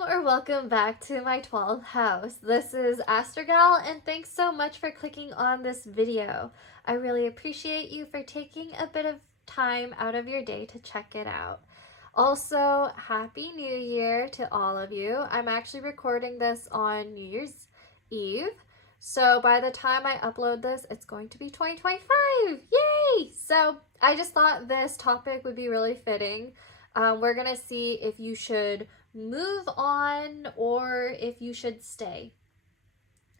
Welcome back to my 12th house. This is ASTROG L, and thanks so much for clicking on this video. I really appreciate you for taking a bit of time out of your day to check it out. Also, Happy New Year to all of you. I'm actually recording this on New Year's Eve, so by the time I upload this, it's going to be 2025. Yay! So I just thought this topic would be really fitting. We're gonna see if you should move on or if you should stay.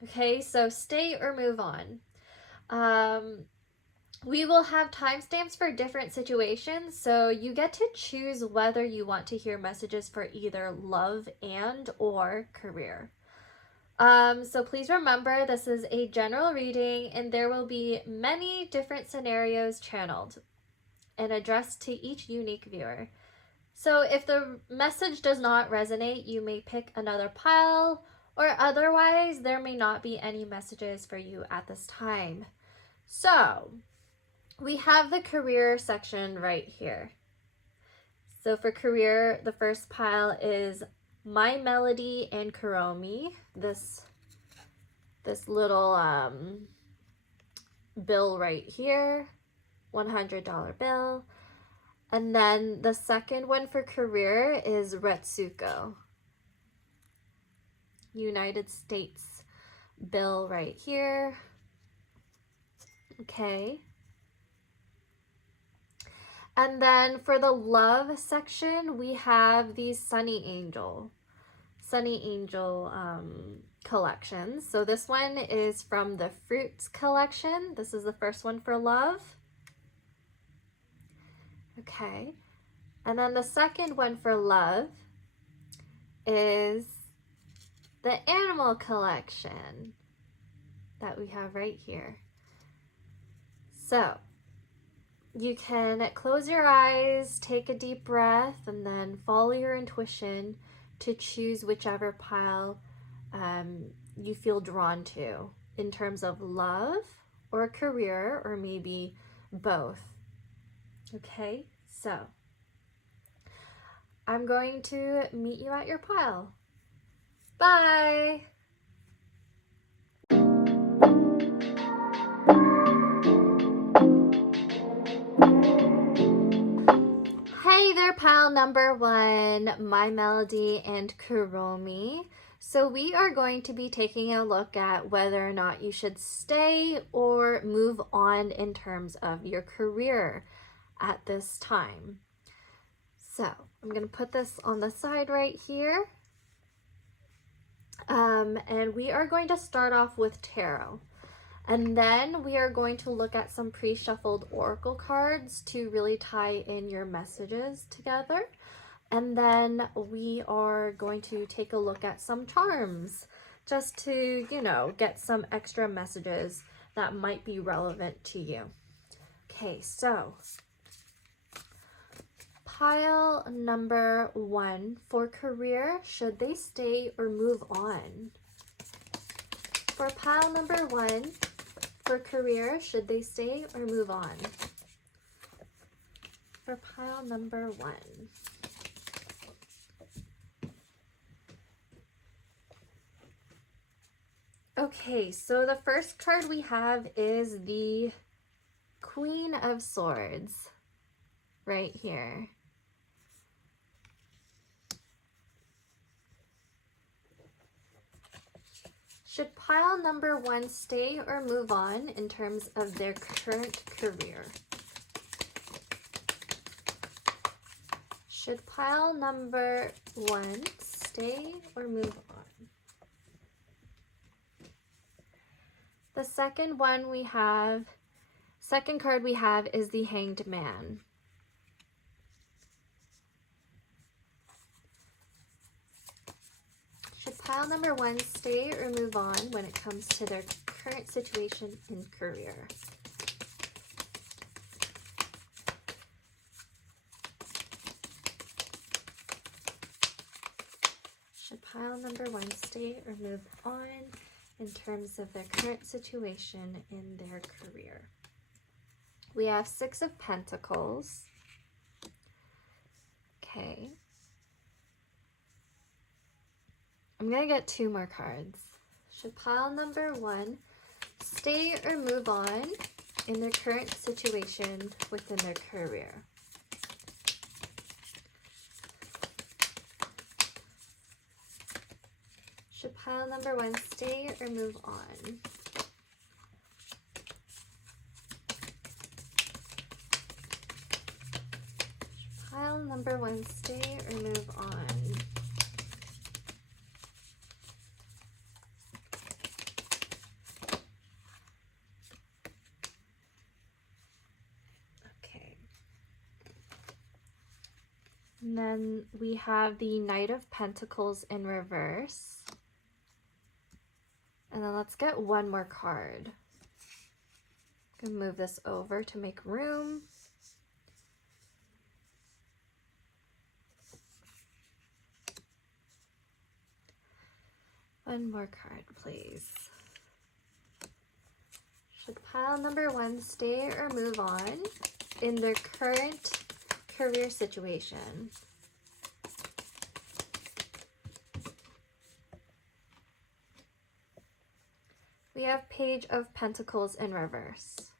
Okay, so stay or move on. We will have timestamps for different situations, so you get to choose whether you want to hear messages for either love and or career. So please remember, this is a general reading and there will be many different scenarios channeled and addressed to each unique viewer. So if the message does not resonate, you may pick another pile, or otherwise there may not be any messages for you at this time. So we have the career section right here. So for career, the first pile is My Melody and Kuromi, this little bill right here, $100 bill. And then the second one for career is Retsuko, United States bill right here. Okay. And then for the love section, we have these Sonny Angel collections. So this one is from the Fruits collection. This is the first one for love. Okay, and then the second one for love is the animal collection that we have right here. So you can close your eyes, take a deep breath, and then follow your intuition to choose whichever pile you feel drawn to in terms of love or career, or maybe both. Okay, so I'm going to meet you at your pile. Bye! Hey there, pile number one, My Melody and Kuromi. So we are going to be taking a look at whether or not you should stay or move on in terms of your career at this time. So I'm going to put this on the side right here. And we are going to start off with tarot. And then we are going to look at some pre-shuffled oracle cards to really tie in your messages together. And then we are going to take a look at some charms just to, get some extra messages that might be relevant to you. Okay, so pile number one for career, should they stay or move on? For pile number one for career, should they stay or move on? For pile number one. Okay, so the first card we have is the Queen of Swords right here. Should pile number one stay or move on in terms of their current career? Should pile number one stay or move on? The second card we have is the Hanged Man. Should pile number one stay or move on when it comes to their current situation in career? Should pile number one stay or move on in terms of their current situation in their career? We have Six of Pentacles. Okay. I'm going to get 2 more cards. Should pile number 1 stay or move on in their current situation within their career? Should pile number 1 stay or move on? Pile number 1 stay or move on? Okay. And then we have the Knight of Pentacles in reverse. And then let's get 1 more card. I'm going to move this over to make room. One more card, please. Should pile number 1 stay or move on in their current career situation? We have Page of Pentacles in reverse.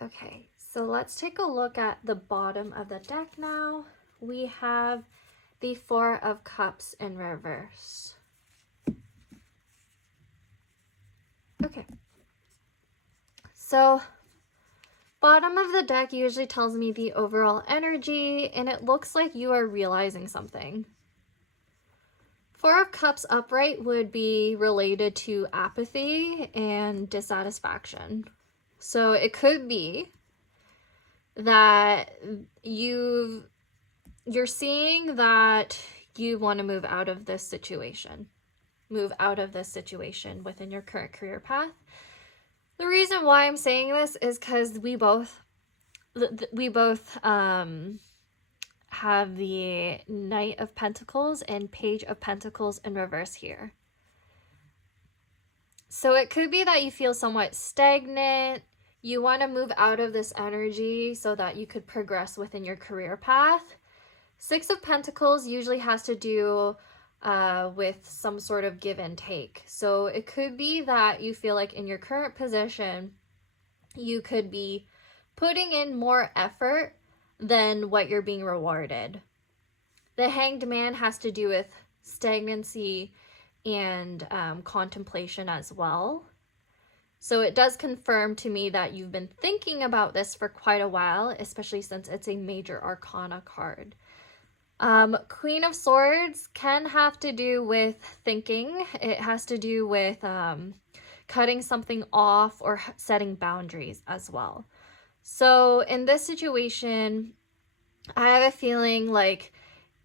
Okay, so let's take a look at the bottom of the deck now. We have the 4 of Cups in reverse. Okay. So, bottom of the deck usually tells me the overall energy, and it looks like you are realizing something. 4 of Cups upright would be related to apathy and dissatisfaction. So it could be that you're seeing that you want to move out of this situation. Move out of this situation within your current career path. The reason why I'm saying this is because we both have the Knight of Pentacles and Page of Pentacles in reverse here. So it could be that you feel somewhat stagnant. You want to move out of this energy so that you could progress within your career path. 6 of Pentacles usually has to do with some sort of give and take. So it could be that you feel like in your current position, you could be putting in more effort than what you're being rewarded. The Hanged Man has to do with stagnancy and contemplation as well. So it does confirm to me that you've been thinking about this for quite a while, especially since it's a major arcana card. Queen of Swords can have to do with thinking. It has to do with cutting something off or setting boundaries as well. So in this situation, I have a feeling like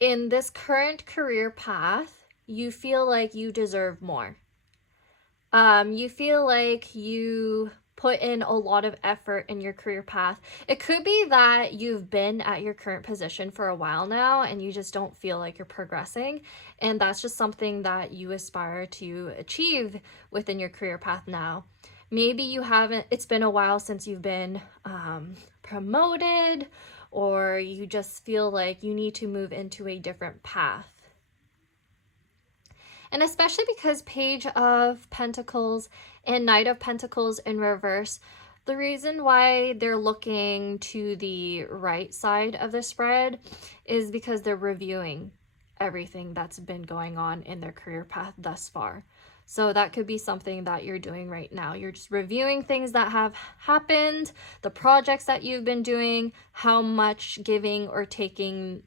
in this current career path, you feel like you deserve more. You feel like you put in a lot of effort in your career path. It could be that you've been at your current position for a while now and you just don't feel like you're progressing. And that's just something that you aspire to achieve within your career path now. Maybe you haven't, it's been a while since you've been promoted, or you just feel like you need to move into a different path. And especially because Page of Pentacles and Knight of Pentacles in reverse, the reason why they're looking to the right side of the spread is because they're reviewing everything that's been going on in their career path thus far. So that could be something that you're doing right now. You're just reviewing things that have happened, the projects that you've been doing, how much giving or taking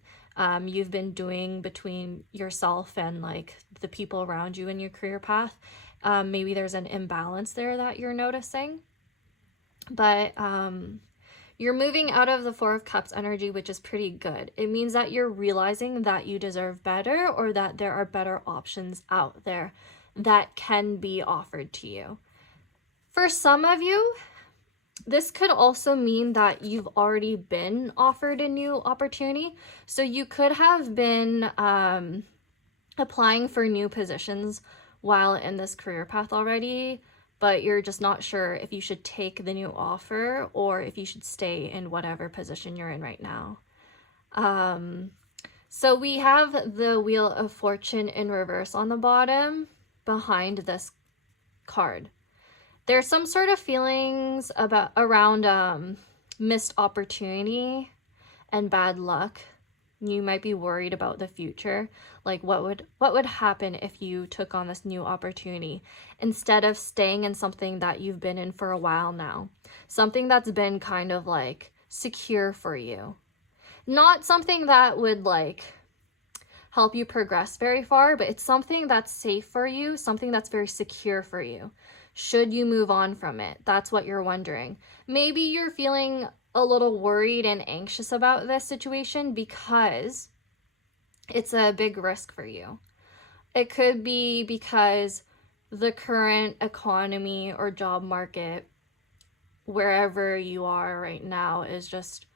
you've been doing between yourself and like the people around you in your career path. Maybe there's an imbalance there that you're noticing. But you're moving out of the 4 of Cups energy, which is pretty good. It means that you're realizing that you deserve better, or that there are better options out there that can be offered to you. For some of you, this could also mean that you've already been offered a new opportunity. So you could have been applying for new positions while in this career path already, but you're just not sure if you should take the new offer or if you should stay in whatever position you're in right now. So we have the Wheel of Fortune in reverse on the bottom behind this card. There's some sort of feelings around missed opportunity and bad luck. You might be worried about the future. Like what would happen if you took on this new opportunity instead of staying in something that you've been in for a while now? Something that's been kind of like secure for you. Not something that would like help you progress very far, but it's something that's safe for you, something that's very secure for you. Should you move on from it? That's what you're wondering. Maybe you're feeling a little worried and anxious about this situation because it's a big risk for you. It could be because the current economy or job market, wherever you are right now, is just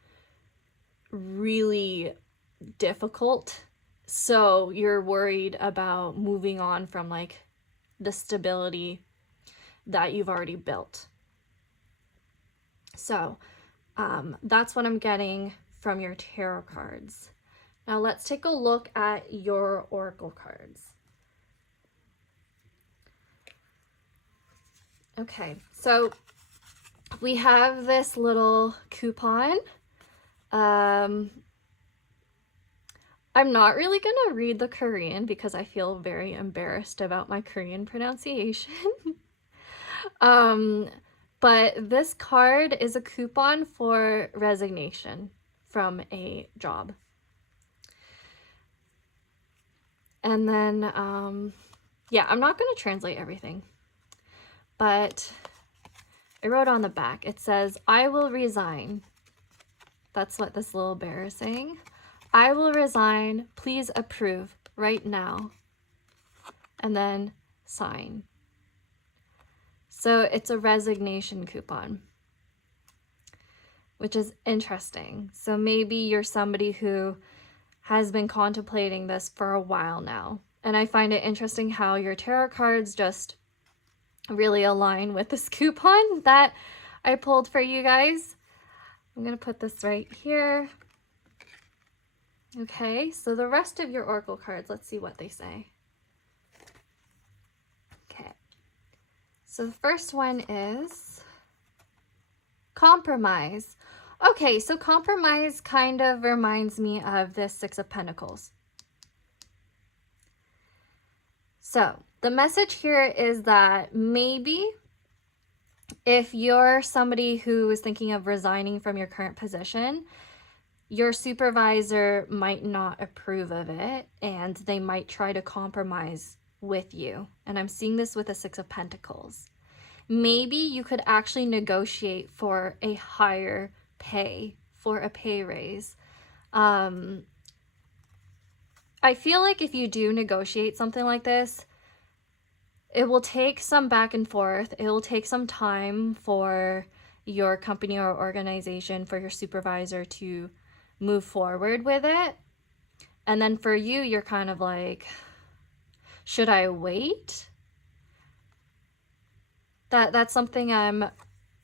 really difficult. So you're worried about moving on from like the stability that you've already built. So that's what I'm getting from your tarot cards. Now let's take a look at your oracle cards. Okay, so we have this little coupon. I'm not really going to read the Korean because I feel very embarrassed about my Korean pronunciation. But this card is a coupon for resignation from a job. And then, yeah, I'm not going to translate everything, but I wrote on the back, it says, I will resign. That's what this little bear is saying. I will resign. Please approve right now. And then sign. So it's a resignation coupon, which is interesting. So maybe you're somebody who has been contemplating this for a while now. And I find it interesting how your tarot cards just really align with this coupon that I pulled for you guys. I'm going to put this right here. Okay, so the rest of your oracle cards, let's see what they say. Okay, so the first one is compromise. Okay, so compromise kind of reminds me of this Six of Pentacles. So the message here is that maybe if you're somebody who is thinking of resigning from your current position, your supervisor might not approve of it and they might try to compromise with you. And I'm seeing this with the Six of Pentacles. Maybe you could actually negotiate for a higher pay, for a pay raise. I feel like if you do negotiate something like this, it will take some back and forth. It will take some time for your company or organization, for your supervisor to move forward with it. And then for you, you're kind of like, should I wait? That's something I'm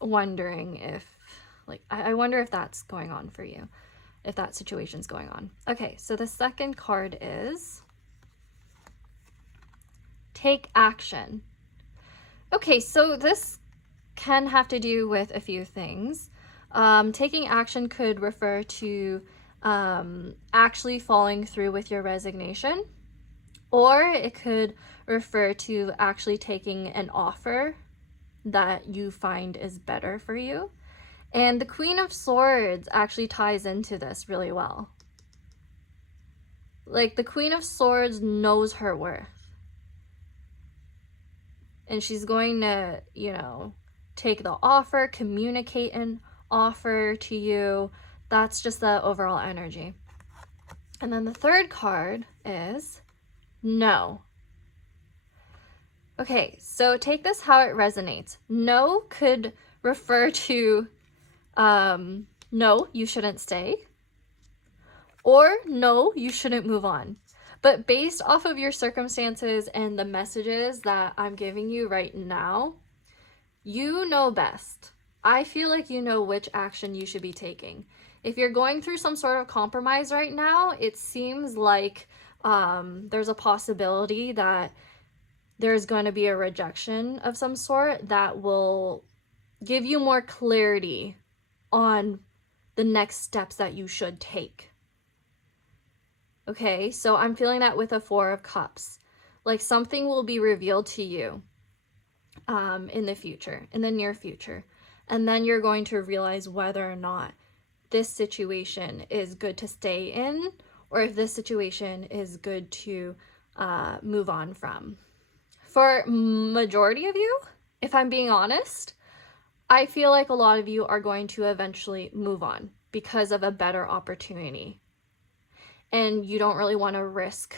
wondering if, like, I wonder if that's going on for you, if that situation's going on. Okay, so the second card is take action. Okay, so this can have to do with a few things. Taking action could refer to actually following through with your resignation, or it could refer to actually taking an offer that you find is better for you. And the Queen of Swords actually ties into this really well. Like, the Queen of Swords knows her worth. And she's going to, you know, take the offer, communicate an offer to you. That's just the overall energy. And then the third card is no. Okay, so take this how it resonates. No could refer to no, you shouldn't stay, or no, you shouldn't move on. But based off of your circumstances and the messages that I'm giving you right now, you know best. I feel like you know which action you should be taking. If you're going through some sort of compromise right now, it seems like there's a possibility that there's going to be a rejection of some sort that will give you more clarity on the next steps that you should take. Okay, so I'm feeling that with a Four of Cups. Like something will be revealed to you in the future, in the near future. And then you're going to realize whether or not this situation is good to stay in, or if this situation is good to move on from. For majority of you, if I'm being honest, I feel like a lot of you are going to eventually move on because of a better opportunity. And you don't really want to risk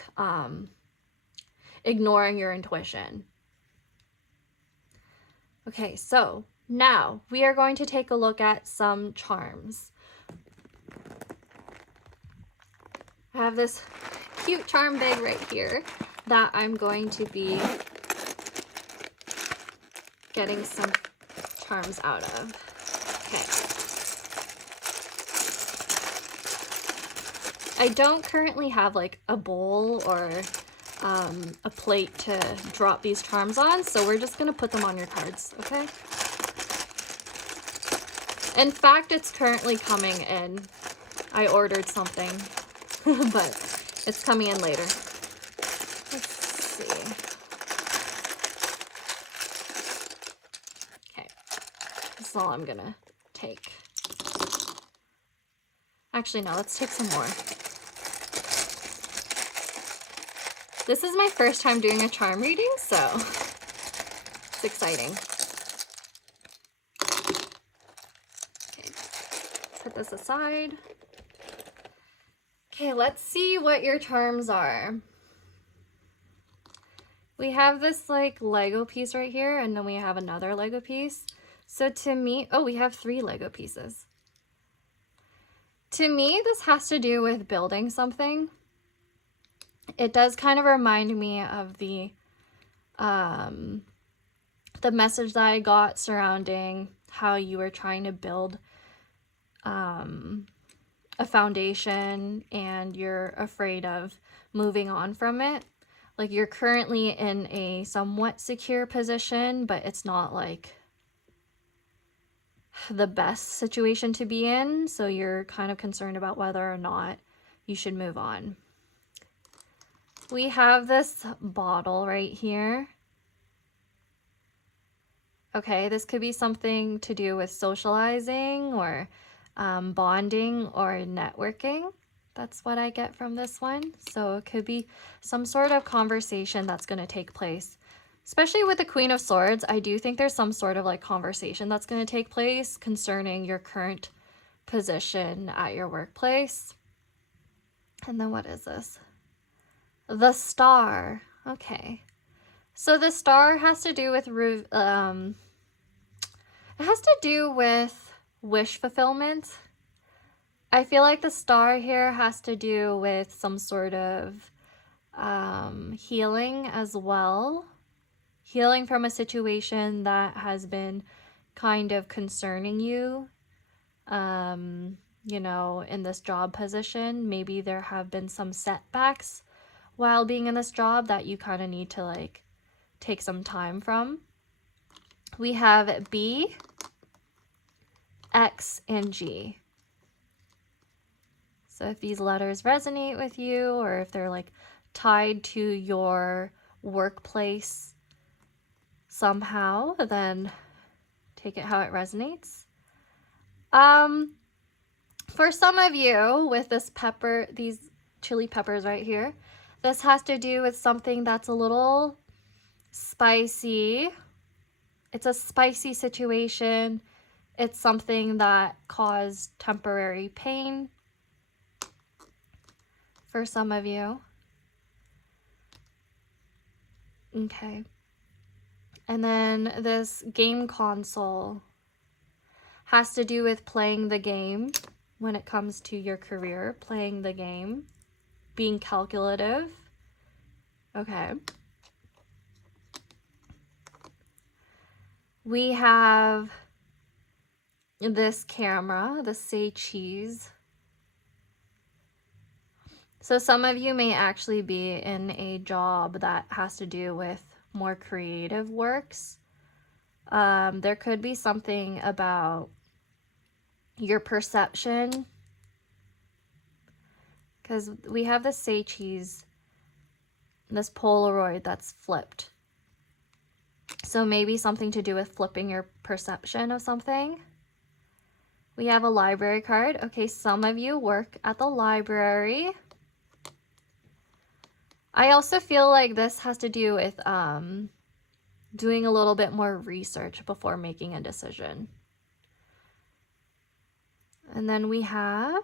ignoring your intuition. Okay, so now we are going to take a look at some charms. I have this cute charm bag right here that I'm going to be getting some charms out of. Okay. I don't currently have like a bowl or a plate to drop these charms on, so we're just gonna put them on your cards, okay? In fact, it's currently coming in. I ordered something, but it's coming in later. Let's see. Okay, that's all I'm gonna take. Actually, no, let's take some more. This is my first time doing a charm reading, so it's exciting. Okay, put this aside. Okay, let's see what your charms are. We have this like Lego piece right here, and then we have another Lego piece. So to me, oh, we have 3 Lego pieces. To me, this has to do with building something. It does kind of remind me of the message that I got surrounding how you were trying to build a foundation and you're afraid of moving on from it. Like you're currently in a somewhat secure position, but it's not like the best situation to be in. So you're kind of concerned about whether or not you should move on. We have this bottle right here. Okay, this could be something to do with socializing or bonding or networking. That's what I get from this one. So it could be some sort of conversation that's going to take place. Especially with the Queen of Swords, I do think there's some sort of like conversation that's going to take place concerning your current position at your workplace. And then what is this? The Star. Okay. So the Star has to do with it has to do with wish fulfillment. I feel like the Star here has to do with some sort of healing as well. Healing from a situation that has been kind of concerning you. You know, in this job position, maybe there have been some setbacks while being in this job that you kind of need to like take some time from. We have B, X, and G. So if these letters resonate with you, or if they're like tied to your workplace somehow, then take it how it resonates. For some of you with this pepper, these chili peppers right here, this has to do with something that's a little spicy. It's a spicy situation. It's something that caused temporary pain for some of you. Okay. And then this game console has to do with playing the game when it comes to your career, playing the game, being calculative. Okay. We have this camera, the say cheese. So some of you may actually be in a job that has to do with more creative works. There could be something about your perception, because we have the say cheese, this Polaroid that's flipped. So maybe something to do with flipping your perception of something. We have a library card. Okay, some of you work at the library. I also feel like this has to do with doing a little bit more research before making a decision. And then we have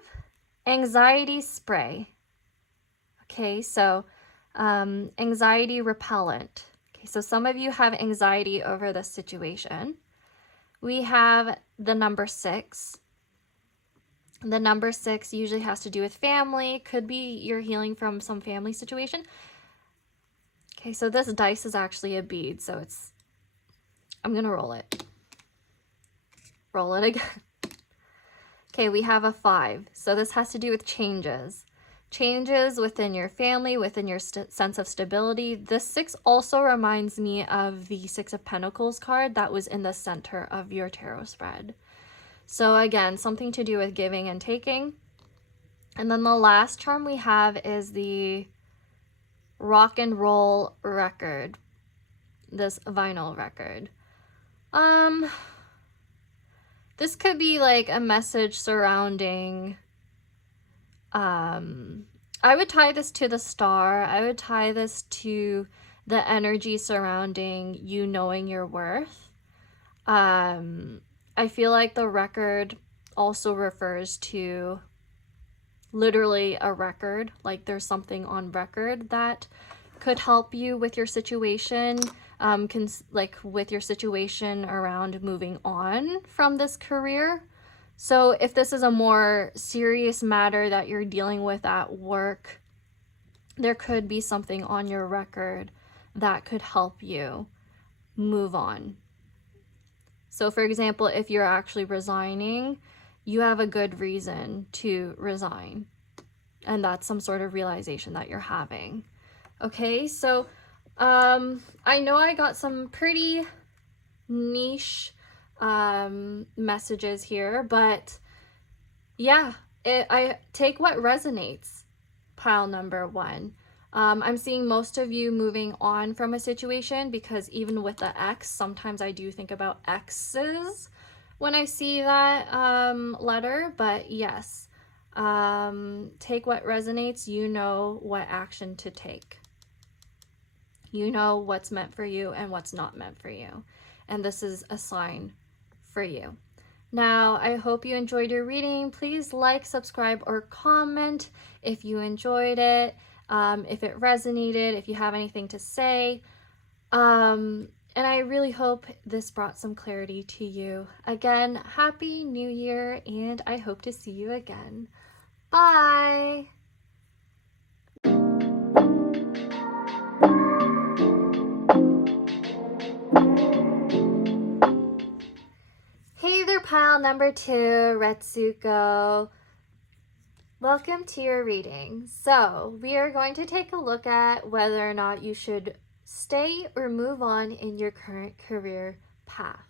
anxiety spray. Okay, so anxiety repellent. Okay, so some of you have anxiety over this situation. We have the number 6. The number 6 usually has to do with family. Could be you're healing from some family situation. Okay, so this dice is actually a bead, so I'm gonna roll it. Roll it again. Okay, we have a 5. So this has to do with changes. Changes within your family, within your sense of stability. This 6 also reminds me of the 6 of Pentacles card that was in the center of your tarot spread. So again, something to do with giving and taking. And then the last charm we have is the rock and roll record, this vinyl record. This could be like a message surrounding, I would tie this to the star. I would tie this to the energy surrounding you knowing your worth. I feel like the record also refers to literally a record, like there's something on record that could help you with your situation, like with your situation around moving on from this career. So if this is a more serious matter that you're dealing with at work, there could be something on your record that could help you move on. So for example, if you're actually resigning, you have a good reason to resign. And that's some sort of realization that you're having. Okay, so I know I got some pretty niche messages here, but yeah, I take what resonates, pile number 1. I'm seeing most of you moving on from a situation, because even with the X, sometimes I do think about X's when I see that letter. But yes, take what resonates. You know what action to take. You know what's meant for you and what's not meant for you. And this is a sign for you. Now, I hope you enjoyed your reading. Please like, subscribe, or comment if you enjoyed it. If it resonated, if you have anything to say. And I really hope this brought some clarity to you. Again, Happy New Year, and I hope to see you again. Bye! Hey there, pile number 2, Retsuko. Welcome to your reading. So we are going to take a look at whether or not you should stay or move on in your current career path.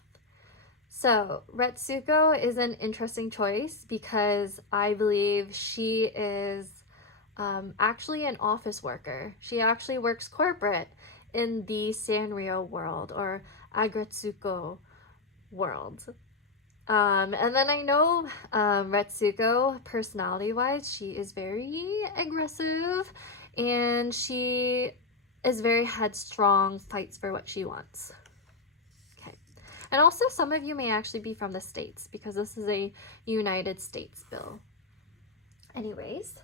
So Retsuko is an interesting choice because I believe she is actually an office worker. She actually works corporate in the Sanrio world or Agretsuko world. And then I know Retsuko, personality-wise, she is very aggressive and she is very headstrong, fights for what she wants. Okay. And also some of you may actually be from the States because this is a United States bill. Anyways,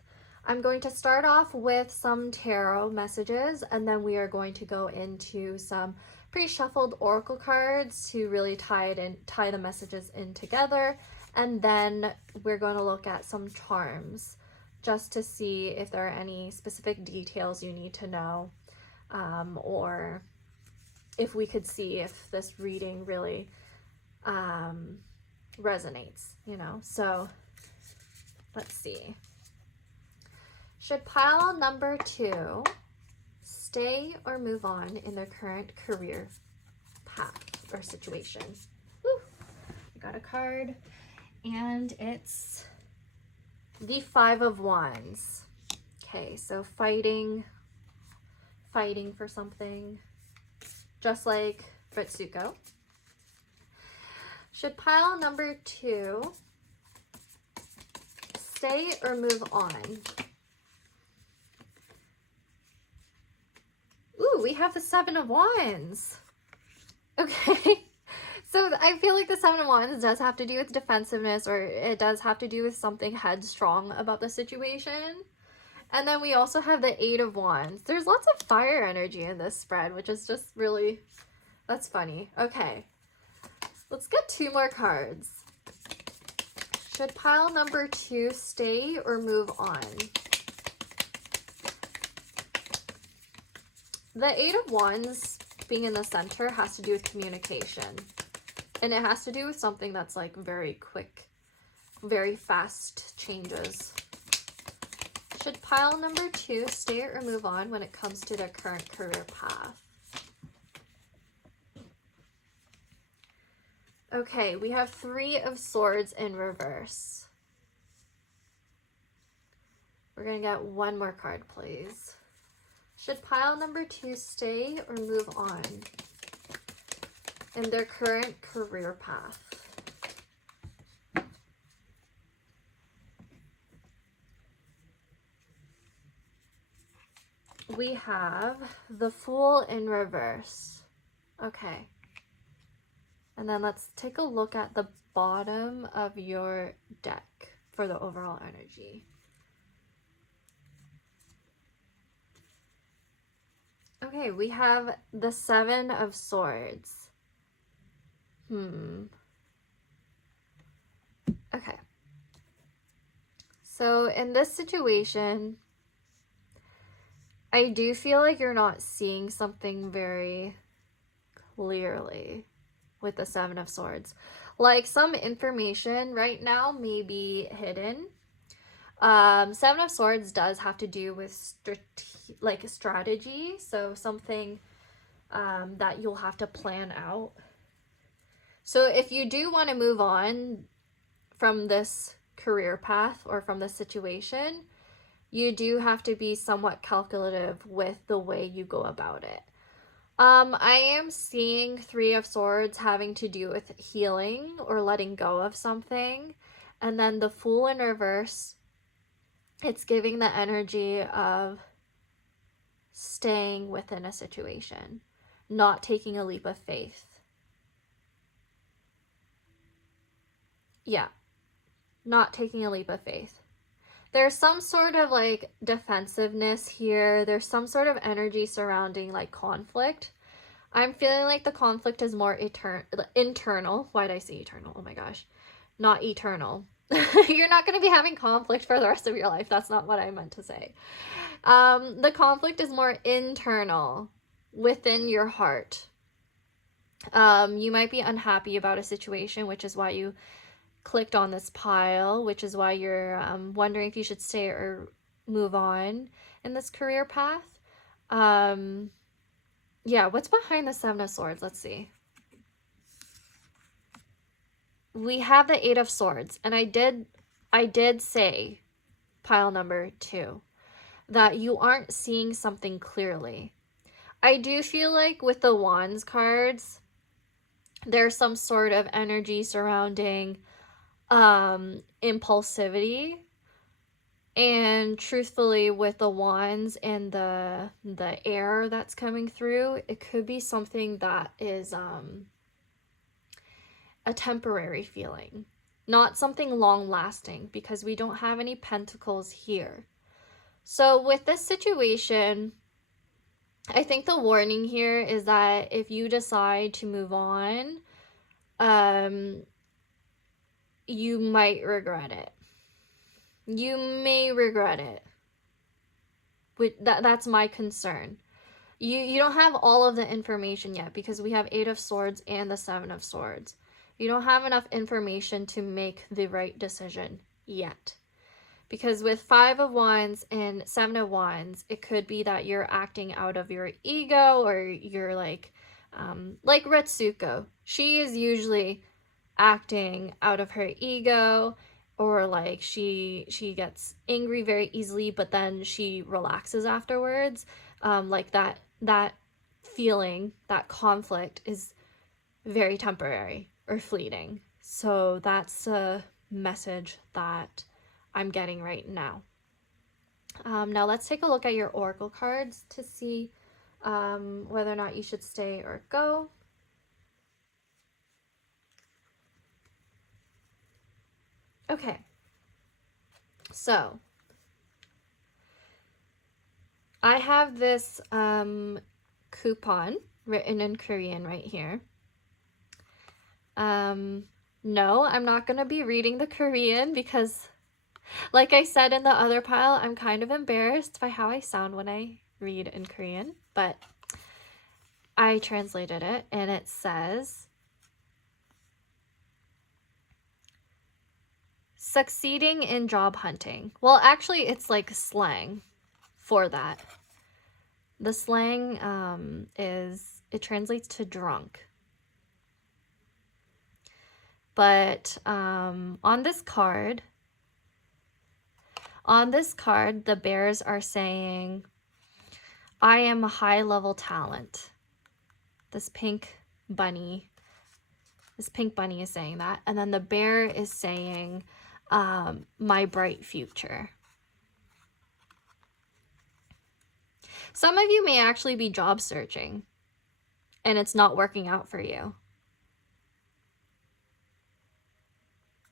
I'm going to start off with some tarot messages, and then we are going to go into some pre-shuffled oracle cards to really tie the messages in together, and then we're going to look at some charms just to see if there are any specific details you need to know, or if we could see if this reading really resonates, you know. So let's see. Should pile number 2 stay or move on in their current career path or situation? Woo. I got a card, and it's the 5 of Wands. Okay, so fighting for something, just like Retsuko. Should pile number 2 stay or move on? Ooh, we have the 7 of Wands. Okay. So I feel like the 7 of Wands does have to do with defensiveness, or it does have to do with something headstrong about the situation. And then we also have the 8 of Wands. There's lots of fire energy in this spread, which is just really, that's funny. Okay. Let's get 2 more cards. Should pile number 2 stay or move on? The 8 of Wands being in the center has to do with communication. And it has to do with something that's like very quick, very fast changes. Should pile number 2 stay or move on when it comes to their current career path? Okay, we have 3 of Swords in reverse. We're going to get 1 more card, please. Should pile number 2 stay or move on in their current career path? We have the Fool in reverse. Okay. And then let's take a look at the bottom of your deck for the overall energy. Okay, we have the 7 of Swords. Okay. So in this situation, I do feel like you're not seeing something very clearly with the 7 of Swords. Like, some information right now may be hidden. 7 of Swords does have to do with strategy. So something that you'll have to plan out. So if you do want to move on from this career path or from this situation, you do have to be somewhat calculative with the way you go about it. I am seeing 3 of Swords having to do with healing or letting go of something. And then the Fool in reverse, it's giving the energy of staying within a situation, not taking a leap of faith. Yeah, not taking a leap of faith. There's some sort of like defensiveness here. There's some sort of energy surrounding like conflict. I'm feeling like the conflict is more internal. Why did I say eternal? Oh my gosh. Not eternal. You're not going to be having conflict for the rest of your life. That's not what I meant to say. The conflict is more internal within your heart. You might be unhappy about a situation, which is why you clicked on this pile, which is why you're wondering if you should stay or move on in this career path. Yeah, what's behind the 7 of Swords? Let's see. We have the 8 of Swords, and I did say, pile number 2, that you aren't seeing something clearly. I do feel like with the Wands cards, there's some sort of energy surrounding impulsivity, and truthfully with the Wands and the air that's coming through, it could be something that is a temporary feeling, not something long lasting, because we don't have any pentacles here. So with this situation, I think the warning here is that if you decide to move on, you might regret it. You may regret it. That's my concern. You don't have all of the information yet, because we have 8 of Swords and the 7 of Swords. You don't have enough information to make the right decision yet. Because with 5 of Wands and 7 of Wands, it could be that you're acting out of your ego, or you're like Retsuko. She is usually acting out of her ego, or like she gets angry very easily, but then she relaxes afterwards. Like that feeling, that conflict is very temporary or fleeting. So that's a message that I'm getting right now. Now let's take a look at your oracle cards to see whether or not you should stay or go. Okay, so I have this coupon written in Korean right here. No, I'm not going to be reading the Korean because, like I said in the other pile, I'm kind of embarrassed by how I sound when I read in Korean, but I translated it and it says, succeeding in job hunting. Well, actually, it's like slang for that. The slang it translates to drunk. But on this card, the bears are saying, I am a high-level talent. This pink bunny is saying that. And then the bear is saying, my bright future. Some of you may actually be job searching and it's not working out for you.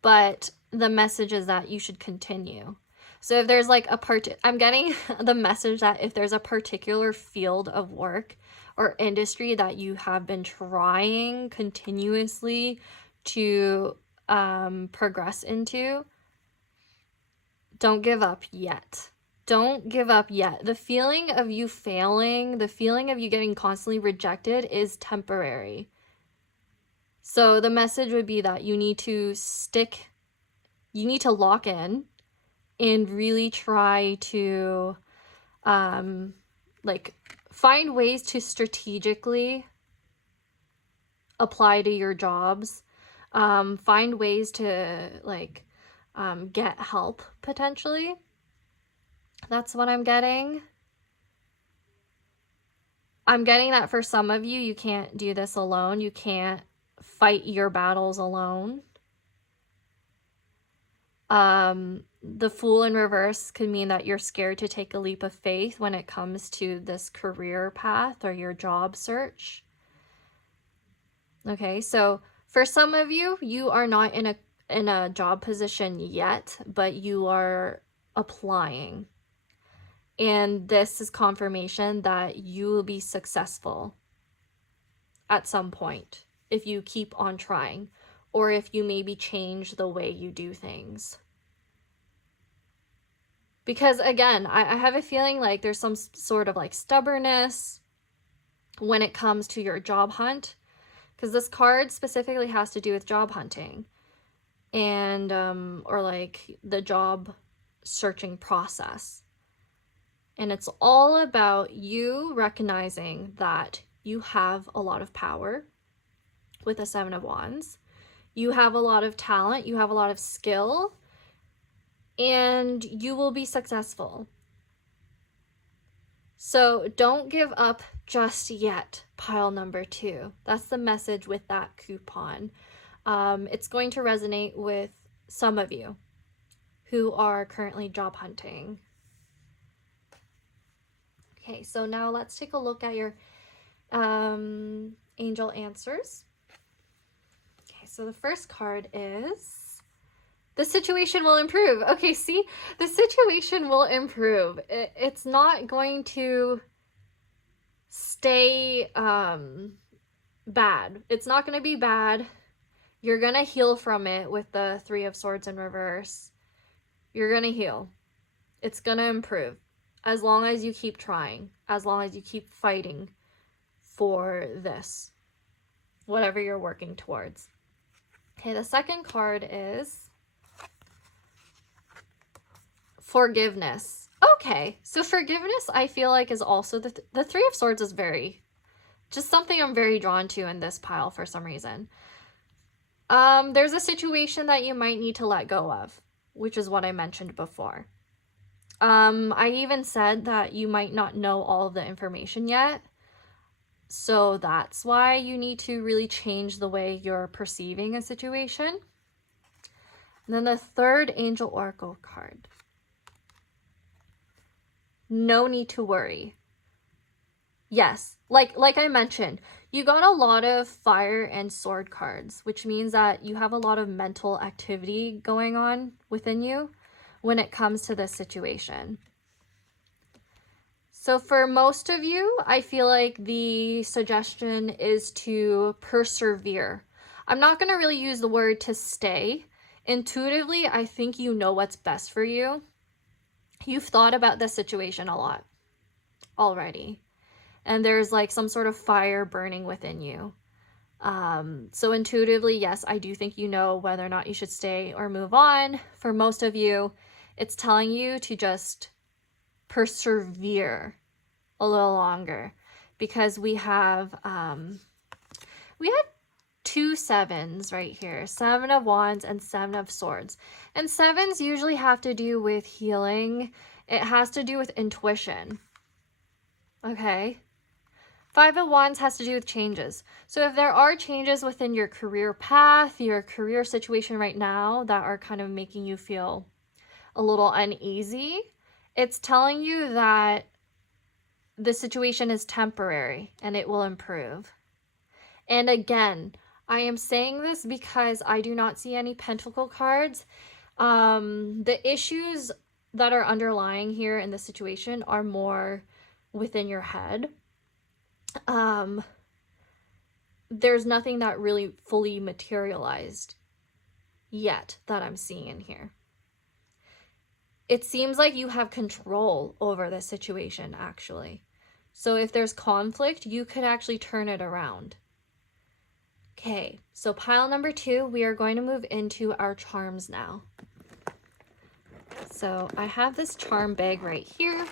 But the message is that you should continue. So if there's like I'm getting the message that if there's a particular field of work or industry that you have been trying continuously to progress into, don't give up yet. Don't give up yet. The feeling of you failing, the feeling of you getting constantly rejected is temporary. So the message would be that you need to lock in and really try to like find ways to strategically apply to your jobs. Find ways to like get help potentially. That's what I'm getting. I'm getting that for some of you, you can't do this alone. You can't fight your battles alone. The Fool in reverse could mean that you're scared to take a leap of faith when it comes to this career path or your job search. Okay, so for some of you, you are not in a job position yet, but you are applying. And this is confirmation that you will be successful at some point if you keep on trying, or if you maybe change the way you do things. Because again, I have a feeling like there's some sort of like stubbornness when it comes to your job hunt, because this card specifically has to do with job hunting and or like the job searching process. And it's all about you recognizing that you have a lot of power with the 7 of Wands. You have a lot of talent, you have a lot of skill, and you will be successful. So don't give up just yet, pile number 2. That's the message with that coupon. It's going to resonate with some of you who are currently job hunting. Okay, so now let's take a look at your angel answers. Okay, so the first card is, the situation will improve. Okay, see, the situation will improve. It's not going to stay bad. It's not going to be bad. You're going to heal from it with the 3 of Swords in reverse. You're going to heal. It's going to improve. As long as you keep trying, as long as you keep fighting for this, whatever you're working towards. Okay, the second card is forgiveness. Okay, so forgiveness, I feel like, is also the Three of Swords is just something I'm very drawn to in this pile for some reason. There's a situation that you might need to let go of, which is what I mentioned before. I even said that you might not know all of the information yet. So that's why you need to really change the way you're perceiving a situation. And then the third Angel Oracle card. No need to worry. Yes, like I mentioned, you got a lot of fire and sword cards, which means that you have a lot of mental activity going on within you when it comes to this situation. So for most of you, I feel like the suggestion is to persevere. I'm not going to really use the word to stay. Intuitively, I think you know what's best for you. You've thought about this situation a lot already. And there's like some sort of fire burning within you. So intuitively, yes, I do think you know whether or not you should stay or move on. For most of you, it's telling you to just persevere a little longer, because we have 2 sevens right here, 7 of Wands and 7 of Swords. And sevens usually have to do with healing. It has to do with intuition. Okay. 5 of Wands has to do with changes. So if there are changes within your career path, your career situation right now that are kind of making you feel a little uneasy, it's telling you that the situation is temporary and it will improve. And again, I am saying this because I do not see any Pentacle cards. The issues that are underlying here in the situation are more within your head. There's nothing that really fully materialized yet that I'm seeing in here. It seems like you have control over the situation, actually. So if there's conflict, you could actually turn it around. Okay, so pile number 2, we are going to move into our charms now. So I have this charm bag right here.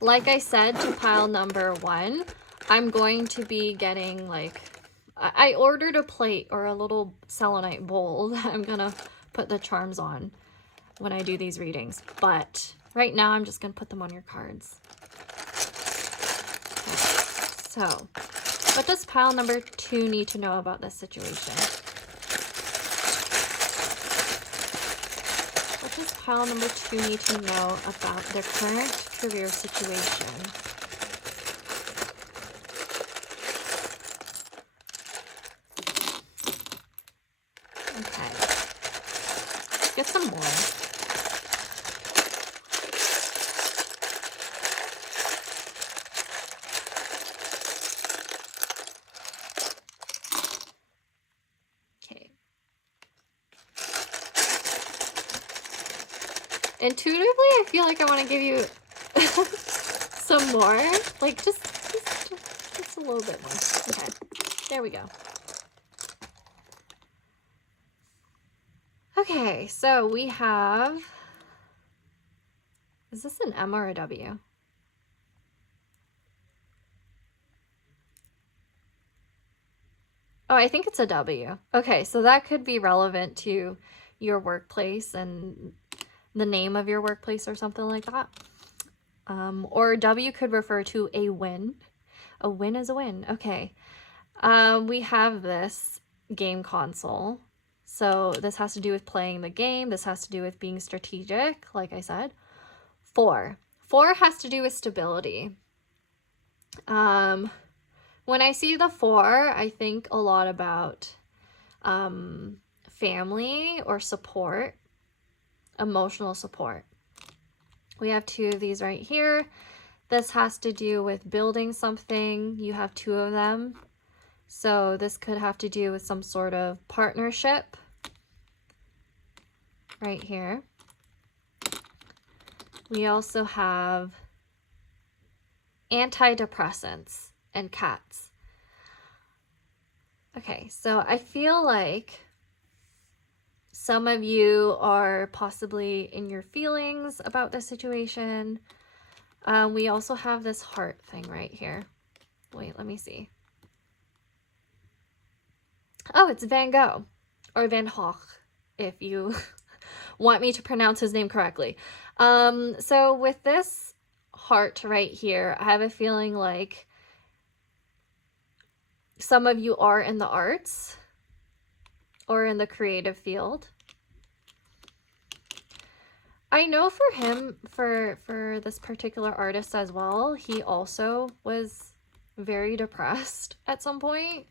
Like I said to pile number 1, I'm going to be getting like, I ordered a plate or a little selenite bowl that I'm gonna put the charms on when I do these readings. But right now I'm just gonna put them on your cards. Okay. So what does pile number 2 need to know about this situation? What does pile number 2 need to know about their current career situation? Okay. Let's get some more. Intuitively, I feel like I want to give you some more, like just a little bit more. Okay, there we go. Okay, so we have, is this an M or a W? Oh, I think it's a W. Okay, so that could be relevant to your workplace and the name of your workplace or something like that. Or W could refer to a win. A win is a win. Okay. We have this game console. So this has to do with playing the game. This has to do with being strategic, like I said. 4. 4 has to do with stability. When I see the 4, I think a lot about family or support, emotional support. We have 2 of these right here. This has to do with building something. You have 2 of them. So this could have to do with some sort of partnership right here. We also have antidepressants and cats. Okay, so I feel like some of you are possibly in your feelings about this situation. We also have this heart thing right here. Wait, let me see. Oh, it's Van Gogh, or Van Gogh, if you want me to pronounce his name correctly. So with this heart right here, I have a feeling like some of you are in the arts or in the creative field. I know for him, for this particular artist as well, he also was very depressed at some point.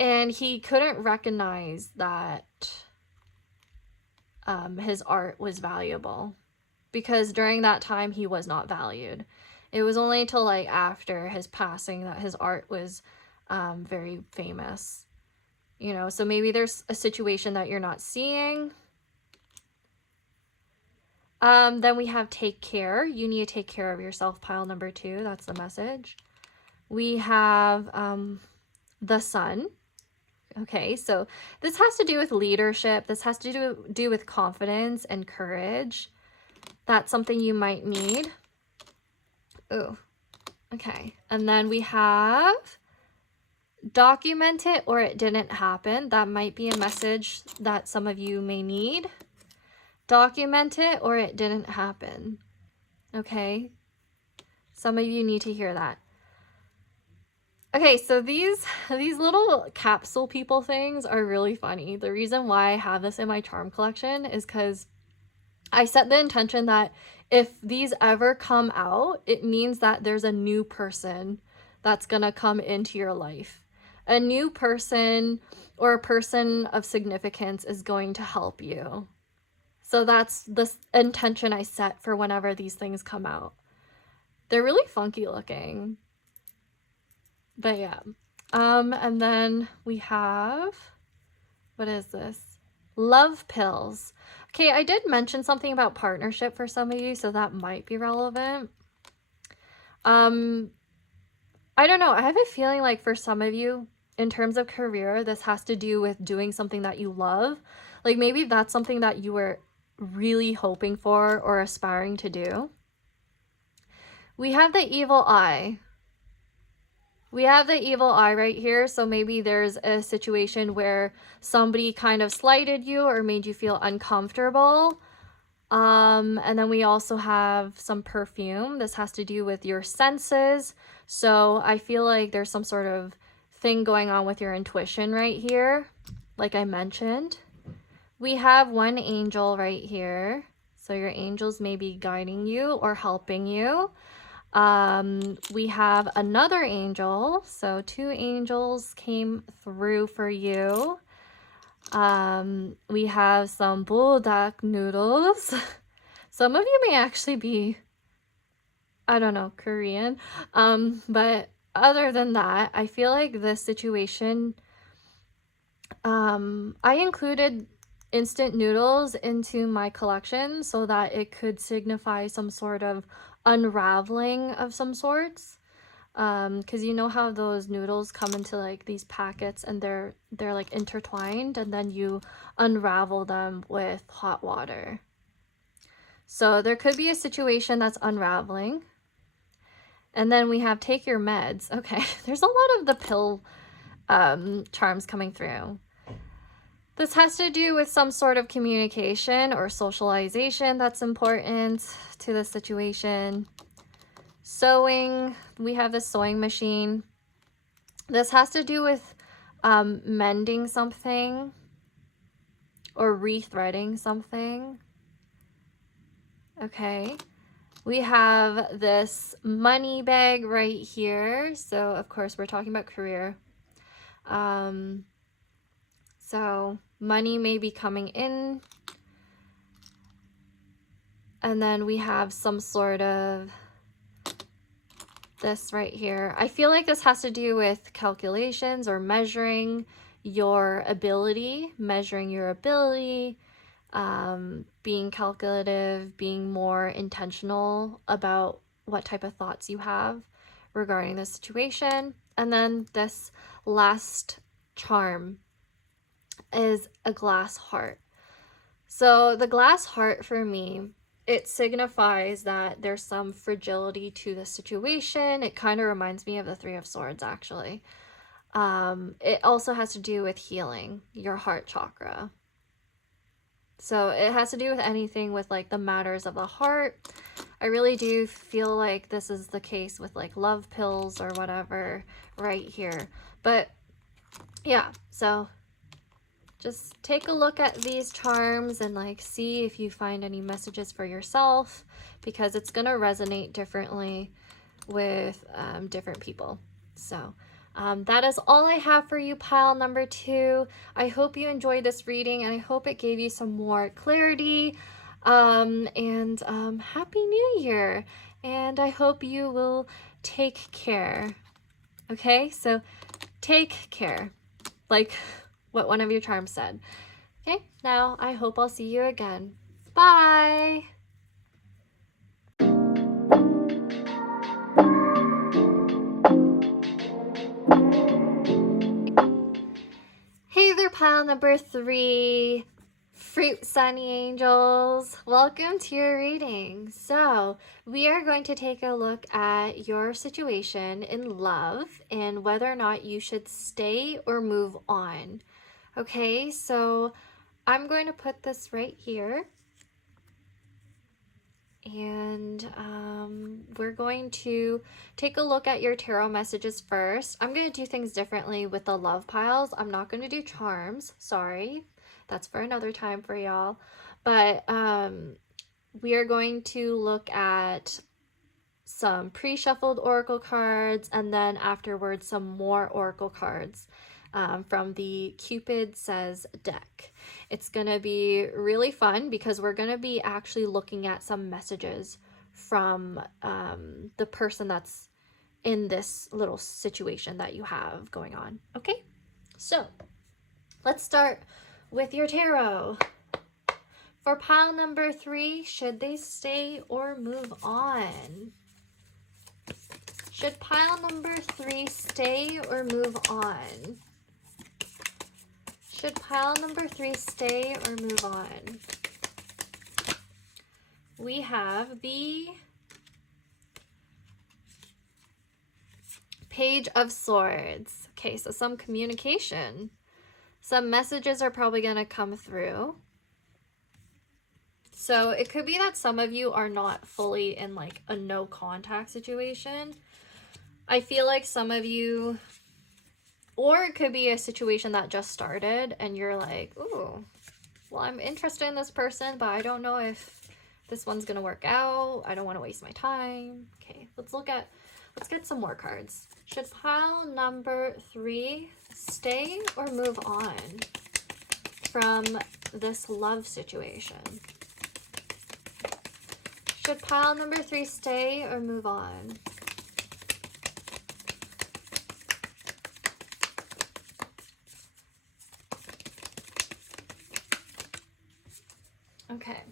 And he couldn't recognize that his art was valuable, because during that time he was not valued. It was only until like after his passing that his art was very famous. You know, so maybe there's a situation that you're not seeing. Then we have take care. You need to take care of yourself, pile number 2. That's the message. We have the sun. Okay, so this has to do with leadership. This has to do with confidence and courage. That's something you might need. Oh, okay. And then we have document it or it didn't happen. That might be a message that some of you may need. Document it or it didn't happen. Okay? Some of you need to hear that. Okay, so these little capsule people things are really funny. The reason why I have this in my charm collection is because I set the intention that if these ever come out, it means that there's a new person that's gonna come into your life. A new person or a person of significance is going to help you. So that's the intention I set for whenever these things come out. They're really funky looking. But yeah. And then we have, what is this? Love pills. Okay, I did mention something about partnership for some of you, so that might be relevant. I don't know. I have a feeling like for some of you, in terms of career, this has to do with doing something that you love. Like maybe that's something that you were really hoping for or aspiring to do. We have the evil eye. We have the evil eye right here, so maybe there's a situation where somebody kind of slighted you or made you feel uncomfortable. And then we also have some perfume. This has to do with your senses. So I feel like there's some sort of thing going on with your intuition right here, like I mentioned. We have one angel right here. So your angels may be guiding you or helping you. We have another angel. So 2 angels came through for you. We have some buldak noodles. Some of you may actually be, I don't know, Korean. But other than that, I feel like this situation, I included instant noodles into my collection so that it could signify some sort of unraveling of some sorts. Because you know how those noodles come into like these packets and they're like intertwined, and then you unravel them with hot water. So there could be a situation that's unraveling. And then we have take your meds. Okay, there's a lot of the pill charms coming through. This has to do with some sort of communication or socialization that's important to the situation. Sewing, we have the sewing machine. This has to do with mending something or rethreading something. Okay. We have this money bag right here. So, of course, we're talking about career. So money may be coming in. And then we have some sort of this right here. I feel like this has to do with calculations or measuring your ability, being calculative, being more intentional about what type of thoughts you have regarding this situation. And then this last charm is a glass heart. So the glass heart for me, it signifies that there's some fragility to the situation. It kind of reminds me of the Three of Swords, actually. It also has to do with healing your heart chakra. So it has to do with anything with like the matters of the heart. I really do feel like this is the case with like love pills or whatever right here. But yeah, so just take a look at these charms and like see if you find any messages for yourself, because it's going to resonate differently with different people. So that is all I have for you, pile number 2. I hope you enjoyed this reading, and I hope it gave you some more clarity. And Happy New Year. And I hope you will take care. Okay, so take care. Like what one of your charms said. Okay, now I hope I'll see you again. Bye! Hey there, pile number 3, fruit sunny angels. Welcome to your reading. So we are going to take a look at your situation in love and whether or not you should stay or move on. Okay, so I'm going to put this right here. And we're going to take a look at your tarot messages first. I'm going to do things differently with the love piles. I'm not going to do charms. Sorry. That's for another time for y'all. But we are going to look at some pre-shuffled oracle cards, and then afterwards some more oracle cards from the Cupid Says deck. It's going to be really fun because we're going to be actually looking at some messages from the person that's in this little situation that you have going on. Okay, so let's start with your tarot. For pile number 3, should they stay or move on? Should pile number 3 stay or move on? Should pile number 3 stay or move on? We have the Page of Swords. Okay, so some communication. Some messages are probably going to come through. So it could be that some of you are not fully in like a no contact situation. I feel like some of you, or it could be a situation that just started and you're like, ooh, well, I'm interested in this person, but I don't know if this one's going to work out. I don't want to waste my time. Okay, let's get some more cards. Should pile number 3 stay or move on from this love situation? Should pile number 3 stay or move on? Okay.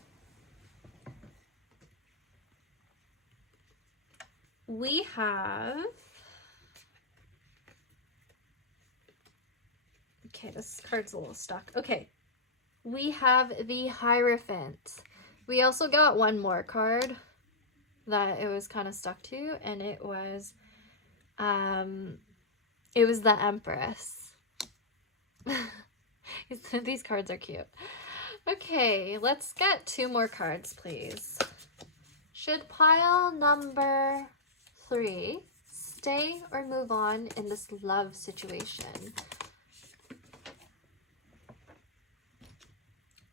We have... Okay, this card's a little stuck. Okay. We have the Hierophant. We also got one more card that it was kind of stuck to, and it was the Empress. These cards are cute. Okay, let's get 2 more cards, please. Should pile number 3 stay or move on in this love situation?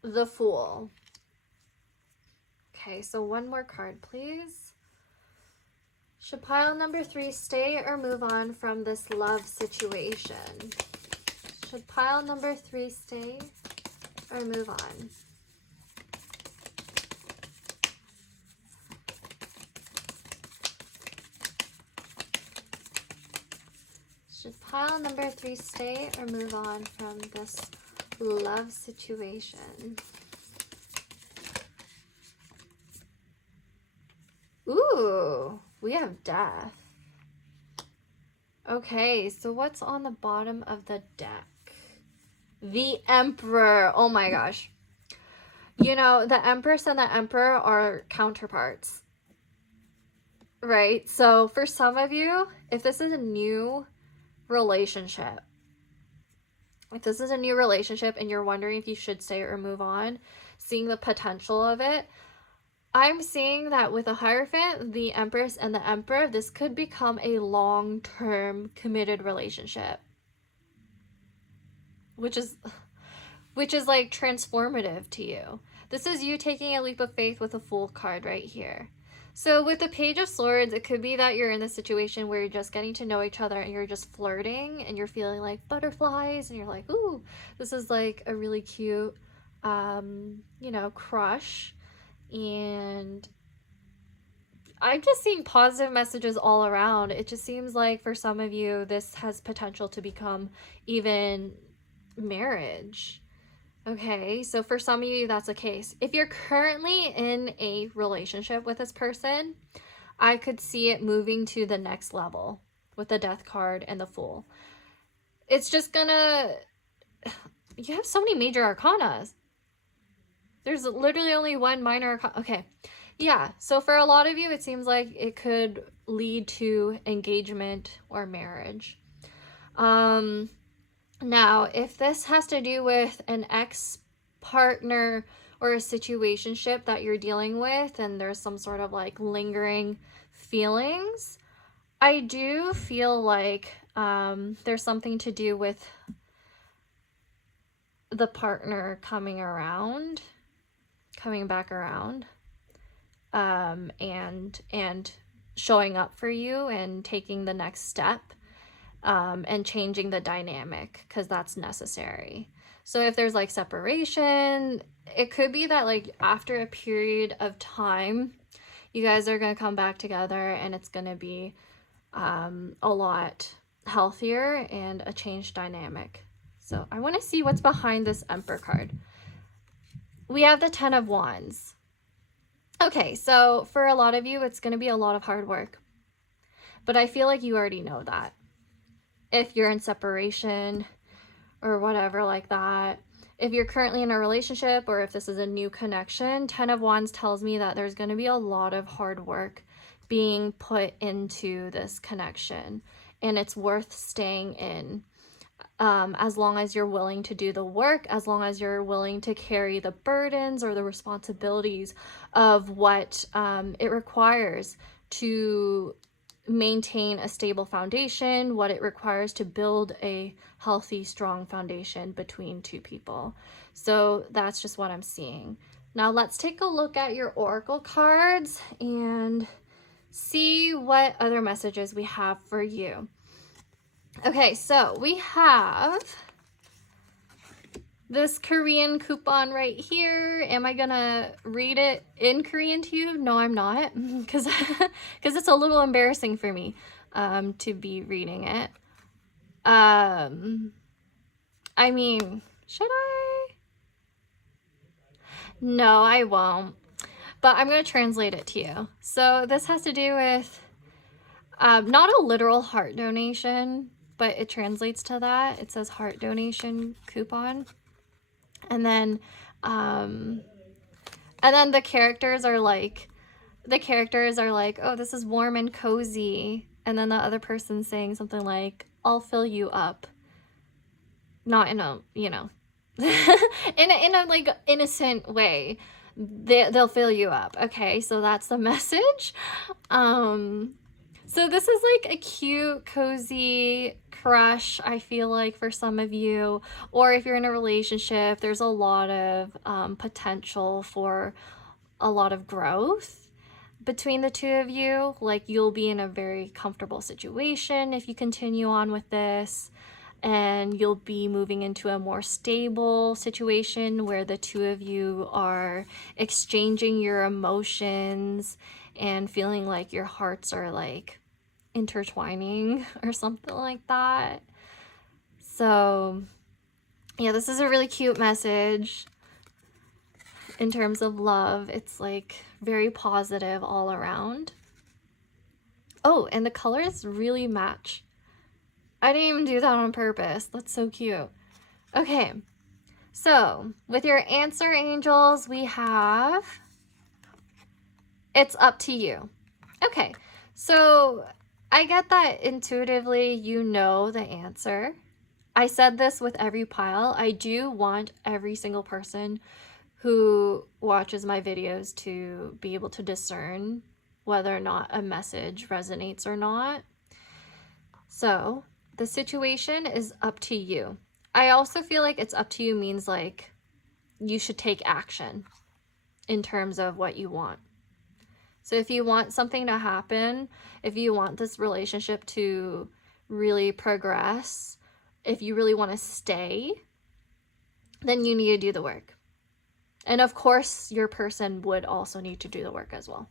The Fool. Okay, so 1 more card, please. Should pile number 3 stay or move on from this love situation? Should pile number 3 stay or move on? Should pile number 3 stay or move on from this love situation? Ooh, we have Death. Okay, so what's on the bottom of the deck? The Emperor. Oh my gosh. You know, the Empress and the Emperor are counterparts, right? So for some of you, if this is a new relationship, and you're wondering if you should stay or move on, seeing the potential of it, I'm seeing that with a Hierophant, the Empress, and the Emperor, this could become a long-term committed relationship, which is like transformative to you. This is you taking a leap of faith with a Fool card right here. So with the Page of Swords, it could be that you're in this situation where you're just getting to know each other and you're just flirting and you're feeling like butterflies and you're like, ooh, this is like a really cute, you know, crush. And I'm just seeing positive messages all around. It just seems like for some of you, this has potential to become even marriage. Okay, so for some of you, that's the case. If you're currently in a relationship with this person, I could see it moving to the next level with the Death card and the Fool. It's just gonna... You have so many major arcanas. There's literally only one minor arcana. Okay, yeah, so for a lot of you, it seems like it could lead to engagement or marriage. Now, if this has to do with an ex-partner or a situationship that you're dealing with and there's some sort of like lingering feelings, I do feel like there's something to do with the partner coming back around, and showing up for you and taking the next step. And changing the dynamic, because that's necessary. So if there's like separation, it could be that like after a period of time, you guys are going to come back together and it's going to be a lot healthier and a changed dynamic. So I want to see what's behind this Emperor card. We have the Ten of Wands. Okay, so for a lot of you, it's going to be a lot of hard work. But I feel like you already know that. If you're in separation or whatever like that, if you're currently in a relationship or if this is a new connection, Ten of Wands tells me that there's going to be a lot of hard work being put into this connection, and it's worth staying in, as long as you're willing to do the work, as long as you're willing to carry the burdens or the responsibilities of what it requires to maintain a stable foundation, what it requires to build a healthy, strong foundation between two people. So that's just what I'm seeing. Now let's take a look at your oracle cards and see what other messages we have for you. Okay, so we have this Korean coupon right here. Am I gonna read it in Korean to you? No, I'm not, because it's a little embarrassing for me to be reading it. I mean, should I? No, I won't. But I'm gonna translate it to you. So this has to do with not a literal heart donation, but it translates to that. It says heart donation coupon. And then the characters are like, oh, this is warm and cozy. And then the other person's saying something like, I'll fill you up. Not in a, you know, in a like innocent way. They'll fill you up. Okay, so that's the message. So this is like a cute, cozy crush, I feel like, for some of you. Or if you're in a relationship, there's a lot of potential for a lot of growth between the two of you. Like, you'll be in a very comfortable situation if you continue on with this. And you'll be moving into a more stable situation where the two of you are exchanging your emotions and feeling like your hearts are like intertwining or something like that. So yeah, this is a really cute message in terms of love. It's like very positive all around. Oh, and the colors really match. I didn't even do that on purpose. That's so cute. Okay. So, with your answer, angels, we have, it's up to you. Okay. So, I get that intuitively you know the answer. I said this with every pile. I do want every single person who watches my videos to be able to discern whether or not a message resonates or not. So the situation is up to you. I also feel like it's up to you means like you should take action in terms of what you want. So if you want something to happen, if you want this relationship to really progress, if you really want to stay, then you need to do the work. And of course, your person would also need to do the work as well.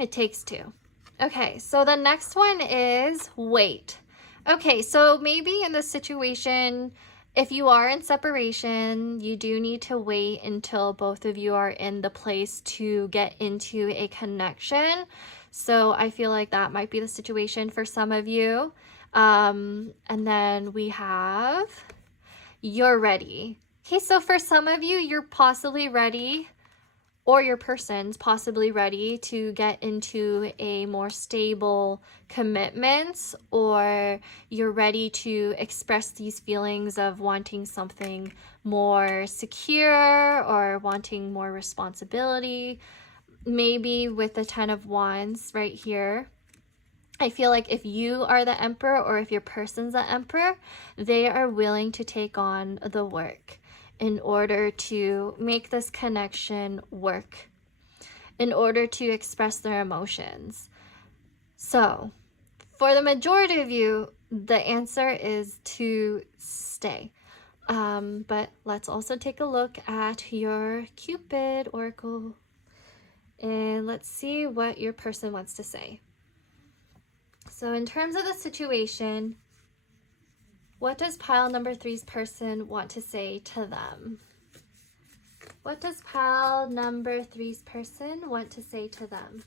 It takes two. Okay, so the next one is wait. Okay, so maybe in this situation, if you are in separation, you do need to wait until both of you are in the place to get into a connection. So I feel like that might be the situation for some of you. And then we have, you're ready. Okay, so for some of you, you're possibly ready, or your person's possibly ready to get into a more stable commitment, or you're ready to express these feelings of wanting something more secure or wanting more responsibility. Maybe with the 10 of Wands right here, I feel like if you are the Emperor or if your person's the Emperor, they are willing to take on the work in order to make this connection work, in order to express their emotions. So, for the majority of you, the answer is to stay. But let's also take a look at your Cupid Oracle. And let's see what your person wants to say. So in terms of the situation, what does pile number 3's person want to say to them? What does pile number 3's person want to say to them?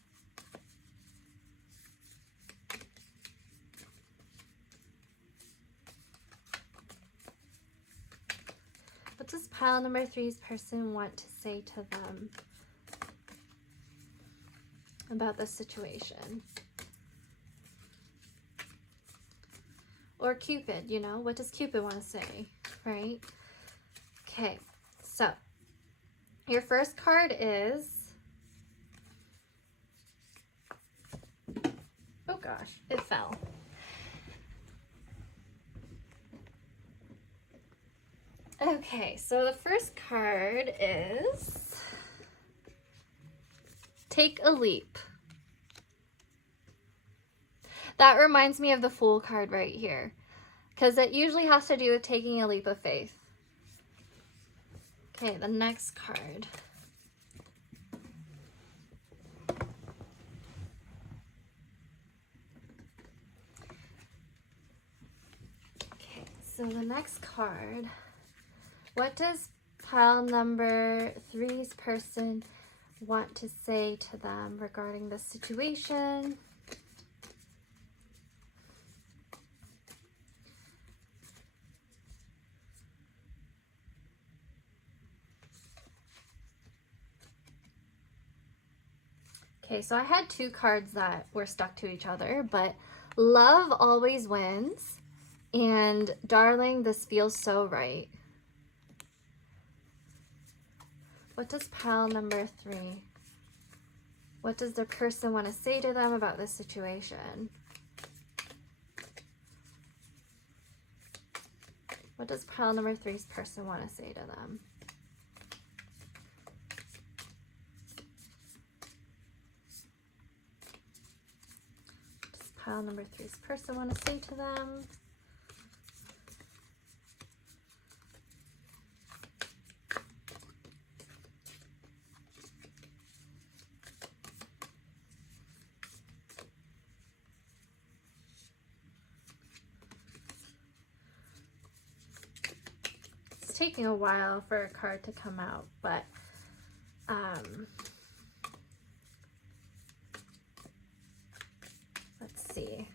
What does pile number 3's person want to say to them about this situation? Or Cupid, you know, what does Cupid want to say, right? Okay, so your first card is, oh gosh, it fell. Okay, so the first card is Take a Leap. That reminds me of the Fool card right here, because it usually has to do with taking a leap of faith. Okay, the next card. Okay, so the next card. What does pile number 3's person want to say to them regarding this situation? Okay, so I had two cards that were stuck to each other, but love always wins. And darling, this feels so right. What does pile number 3? What does the person want to say to them about this situation? What does pile number 3's person want to say to them? Pile number 3's person want to say to them? It's taking a while for a card to come out, but let's see.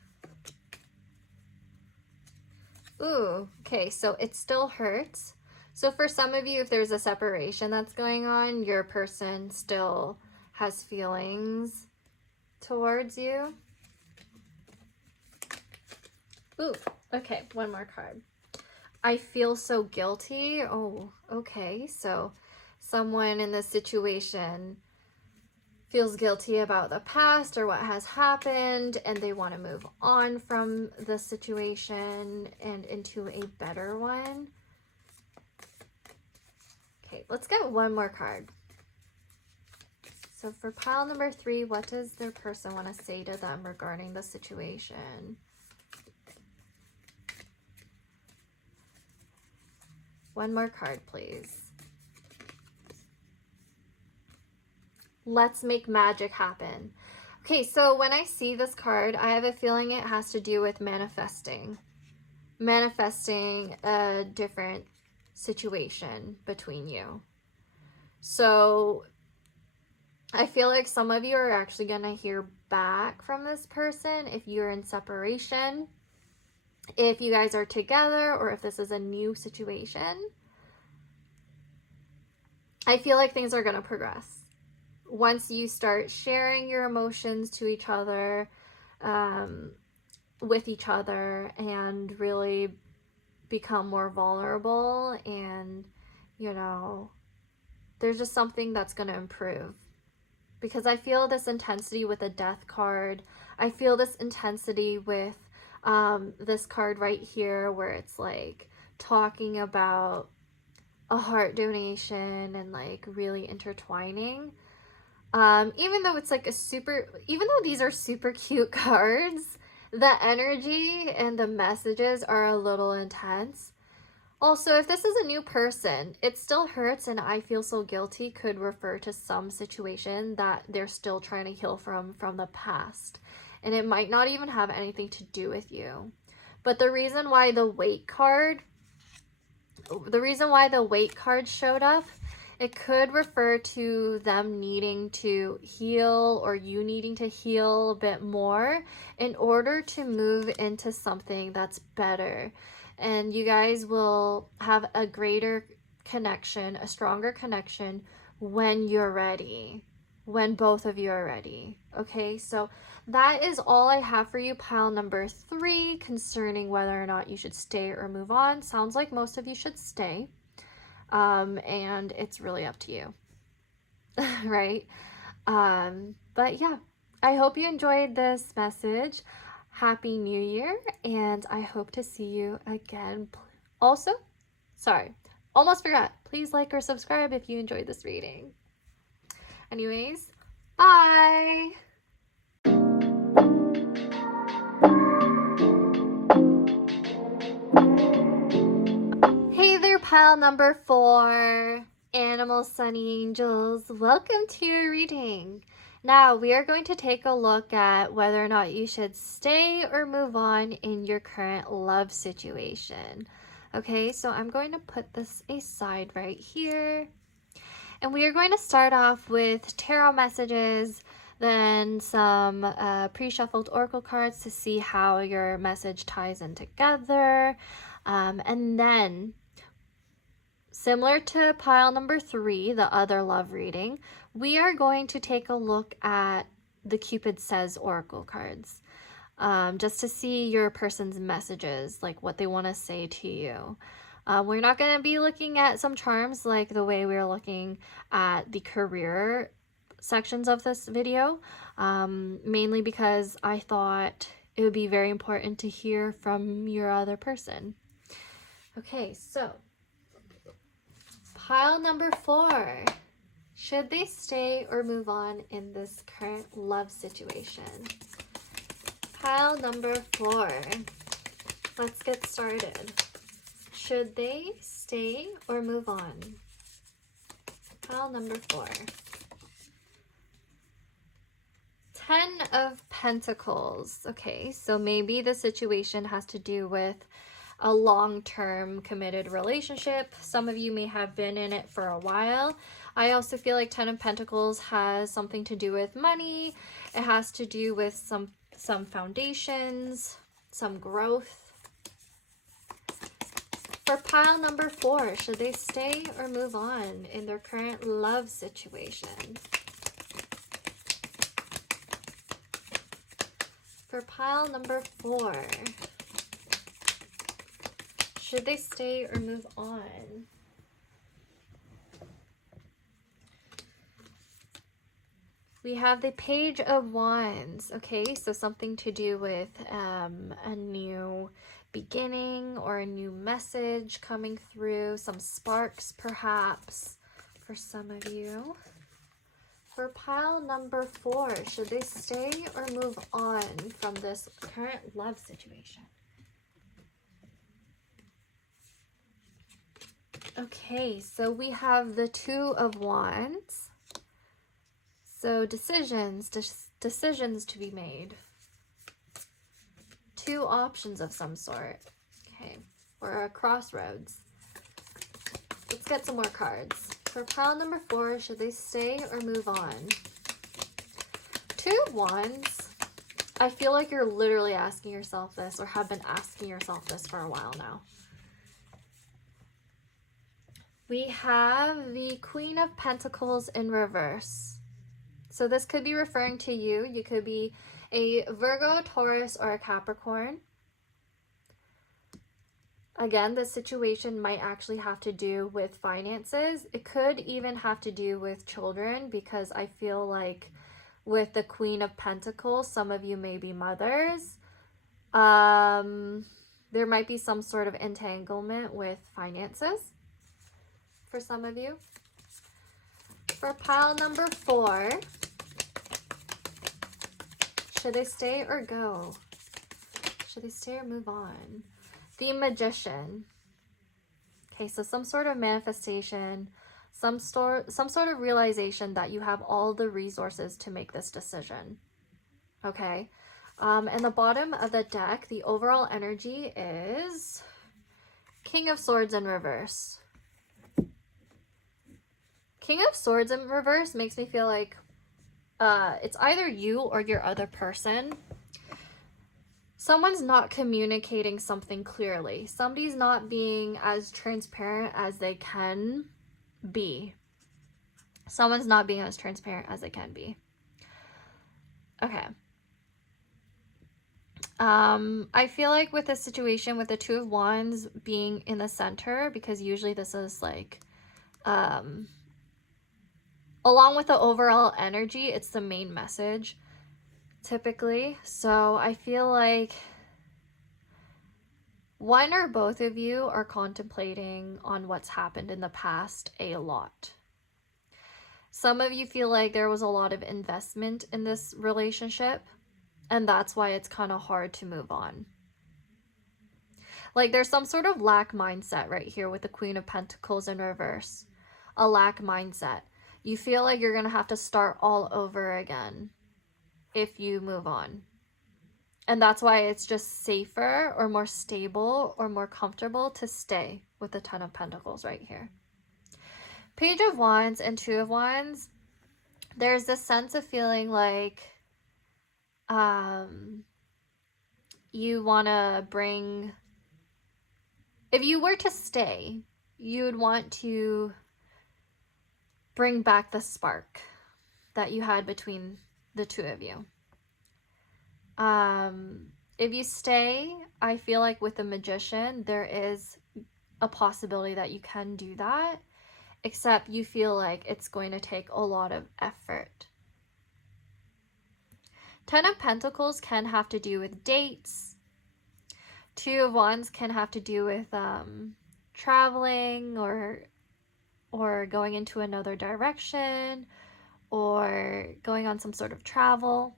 Ooh, okay, so it still hurts. So for some of you, if there's a separation that's going on, your person still has feelings towards you. Ooh, okay, one more card. I feel so guilty. Oh, okay, so someone in this situation feels guilty about the past or what has happened, and they want to move on from the situation and into a better one. Okay, let's get one more card. So for pile number 3, what does their person want to say to them regarding the situation? One more card, please. Let's make magic happen. Okay, so when I see this card, I have a feeling it has to do with manifesting. Manifesting a different situation between you. So I feel like some of you are actually going to hear back from this person if you're in separation, if you guys are together, or if this is a new situation. I feel like things are going to progress. Once you start sharing your emotions to each other, with each other, and really become more vulnerable, and, you know, there's just something that's going to improve. Because I feel this intensity with the Death card. I feel this intensity with this card right here, where it's like talking about a heart donation and like really intertwining. Even though it's like even though these are super cute cards, the energy and the messages are a little intense. Also, if this is a new person, it still hurts and I feel so guilty could refer to some situation that they're still trying to heal from the past. And it might not even have anything to do with you. But the reason why the weight card showed up, it could refer to them needing to heal, or you needing to heal a bit more in order to move into something that's better. And you guys will have a greater connection, a stronger connection when you're ready, when both of you are ready. Okay, so that is all I have for you, pile number 3, concerning whether or not you should stay or move on. Sounds like most of you should stay. And it's really up to you, right? But yeah, I hope you enjoyed this message. Happy New Year, and I hope to see you again. Also, sorry, almost forgot. Please like or subscribe if you enjoyed this reading. Anyways, bye! Hey there, pile number 4, Animal Sunny Angels. Welcome to your reading. Now, we are going to take a look at whether or not you should stay or move on in your current love situation. Okay, so I'm going to put this aside right here. And we are going to start off with tarot messages, then some pre-shuffled oracle cards to see how your message ties in together. And then, similar to pile number 3, the other love reading, we are going to take a look at the Cupid Says oracle cards, just to see your person's messages, like what they want to say to you. We're not going to be looking at some charms like the way we're looking at the career sections of this video, mainly because I thought it would be very important to hear from your other person. Okay, so pile number 4. Should they stay or move on in this current love situation? Pile number 4. Let's get started. Should they stay or move on? Pile number 4. 10 of Pentacles. Okay, so maybe the situation has to do with a long-term committed relationship. Some of you may have been in it for a while. I also feel like 10 of Pentacles has something to do with money. It has to do with some foundations, some growth. For pile number 4, should they stay or move on in their current love situation? For pile number 4, should they stay or move on? We have the Page of Wands. Okay, so something to do with a new beginning or a new message coming through, some sparks perhaps for some of you. For pile number 4, should they stay or move on from this current love situation? Okay, so we have the Two of Wands. So decisions to be made. 2 options of some sort. Okay, or a crossroads. Let's get some more cards. For pile number 4, should they stay or move on? 2 of Wands. I feel like you're literally asking yourself this, or have been asking yourself this for a while now. We have the Queen of Pentacles in reverse. So this could be referring to you. You could be a Virgo, Taurus, or a Capricorn. Again, this situation might actually have to do with finances. It could even have to do with children, because I feel like with the Queen of Pentacles, some of you may be mothers. There might be some sort of entanglement with finances for some of you. For pile number 4, should they stay or go? Should they stay or move on? The Magician. Okay, so some sort of manifestation, some sort of realization that you have all the resources to make this decision. Okay, and the bottom of the deck, the overall energy is King of Swords in reverse. King of Swords in reverse makes me feel like it's either you or your other person. Someone's not communicating something clearly. Somebody's not being as transparent as they can be. Someone's not being as transparent as they can be. Okay. I feel like with this situation with the Two of Wands being in the center, because usually this is like, along with the overall energy, it's the main message typically. So I feel like one or both of you are contemplating on what's happened in the past a lot. Some of you feel like there was a lot of investment in this relationship, and that's why it's kind of hard to move on. Like there's some sort of lack mindset right here with the Queen of Pentacles in reverse. A lack mindset. You feel like you're going to have to start all over again if you move on. And that's why it's just safer or more stable or more comfortable to stay with the Ten of Pentacles right here. Page of Wands and Two of Wands. There's this sense of feeling like you want to bring... If you were to stay, you would want to bring back the spark that you had between the two of you. If you stay, I feel like with the Magician, there is a possibility that you can do that, except you feel like it's going to take a lot of effort. Ten of Pentacles can have to do with dates. Two of Wands can have to do with traveling or going into another direction or going on some sort of travel.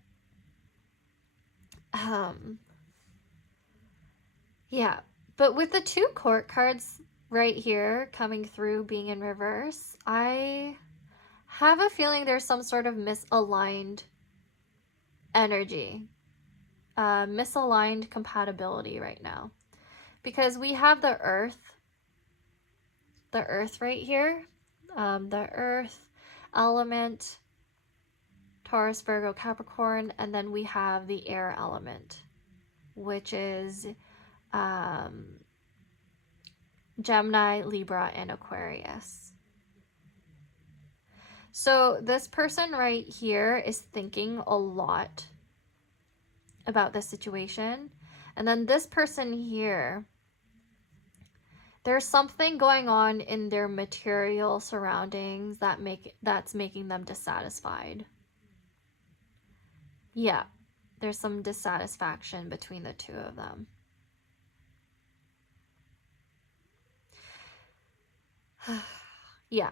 Yeah, but with the 2 court cards right here coming through being in reverse, I have a feeling there's some sort of misaligned energy, misaligned compatibility right now, because we have the earth right here, the earth element, Taurus, Virgo, Capricorn, and then we have the air element, which is Gemini, Libra, and Aquarius. So this person right here is thinking a lot about the situation. And then this person here, there's something going on in their material surroundings that's making them dissatisfied. Yeah, there's some dissatisfaction between the two of them. Yeah.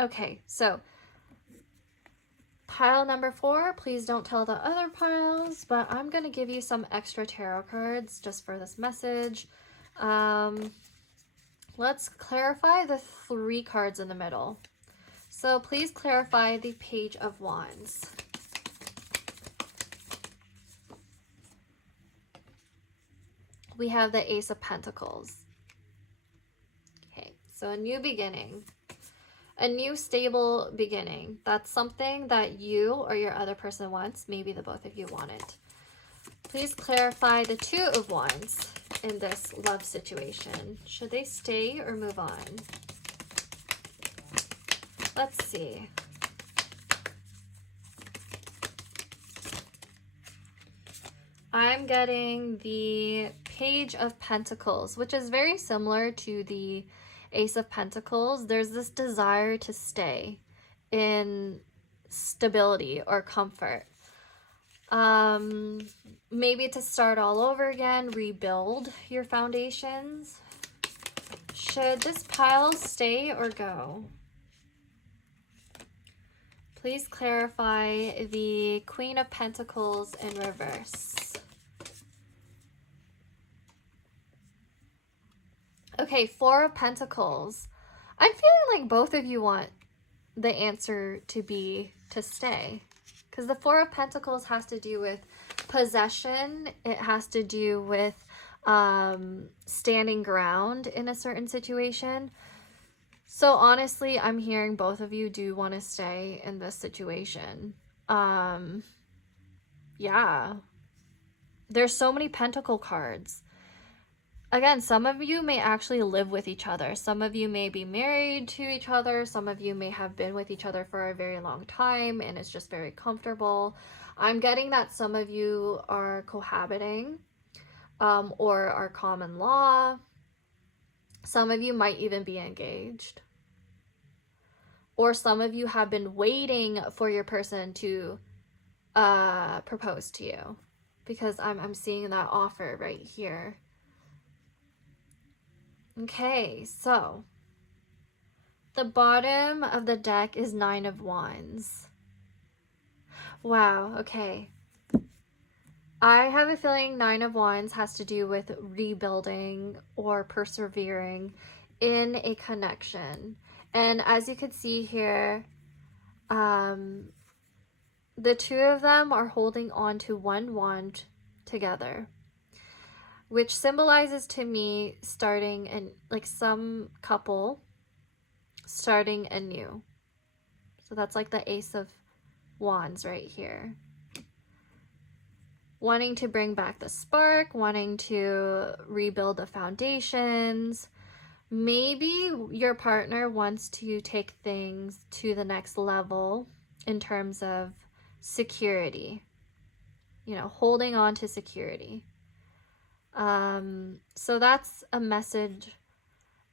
Okay, so pile number 4, please don't tell the other piles, but I'm going to give you some extra tarot cards just for this message. Let's clarify the 3 cards in the middle. So please clarify the Page of Wands. We have the Ace of Pentacles. Okay, so a new beginning. A new stable beginning. That's something that you or your other person wants. Maybe the both of you want it. Please clarify the 2 of Wands in this love situation. Should they stay or move on? Let's see. I'm getting the Page of Pentacles, which is very similar to the Ace of Pentacles. There's this desire to stay in stability or comfort. Maybe to start all over again, rebuild your foundations. Should this pile stay or go? Please clarify the Queen of Pentacles in reverse. Okay, 4 of Pentacles. I'm feeling like both of you want the answer to be to stay. Because the 4 of Pentacles has to do with possession. It has to do with standing ground in a certain situation. So honestly, I'm hearing both of you do want to stay in this situation. Yeah. There's so many Pentacle cards. Again, some of you may actually live with each other. Some of you may be married to each other. Some of you may have been with each other for a very long time and it's just very comfortable. I'm getting that some of you are cohabiting or are common law. Some of you might even be engaged. Or some of you have been waiting for your person to propose to you. Because I'm seeing that offer right here. Okay, so the bottom of the deck is 9 of Wands. Wow, okay. I have a feeling 9 of Wands has to do with rebuilding or persevering in a connection. And as you can see here, the 2 of them are holding on to one wand together, which symbolizes to me starting and like some couple starting anew. So that's like the Ace of Wands right here. Wanting to bring back the spark, wanting to rebuild the foundations. Maybe your partner wants to take things to the next level in terms of security. You know, holding on to security. So that's a message.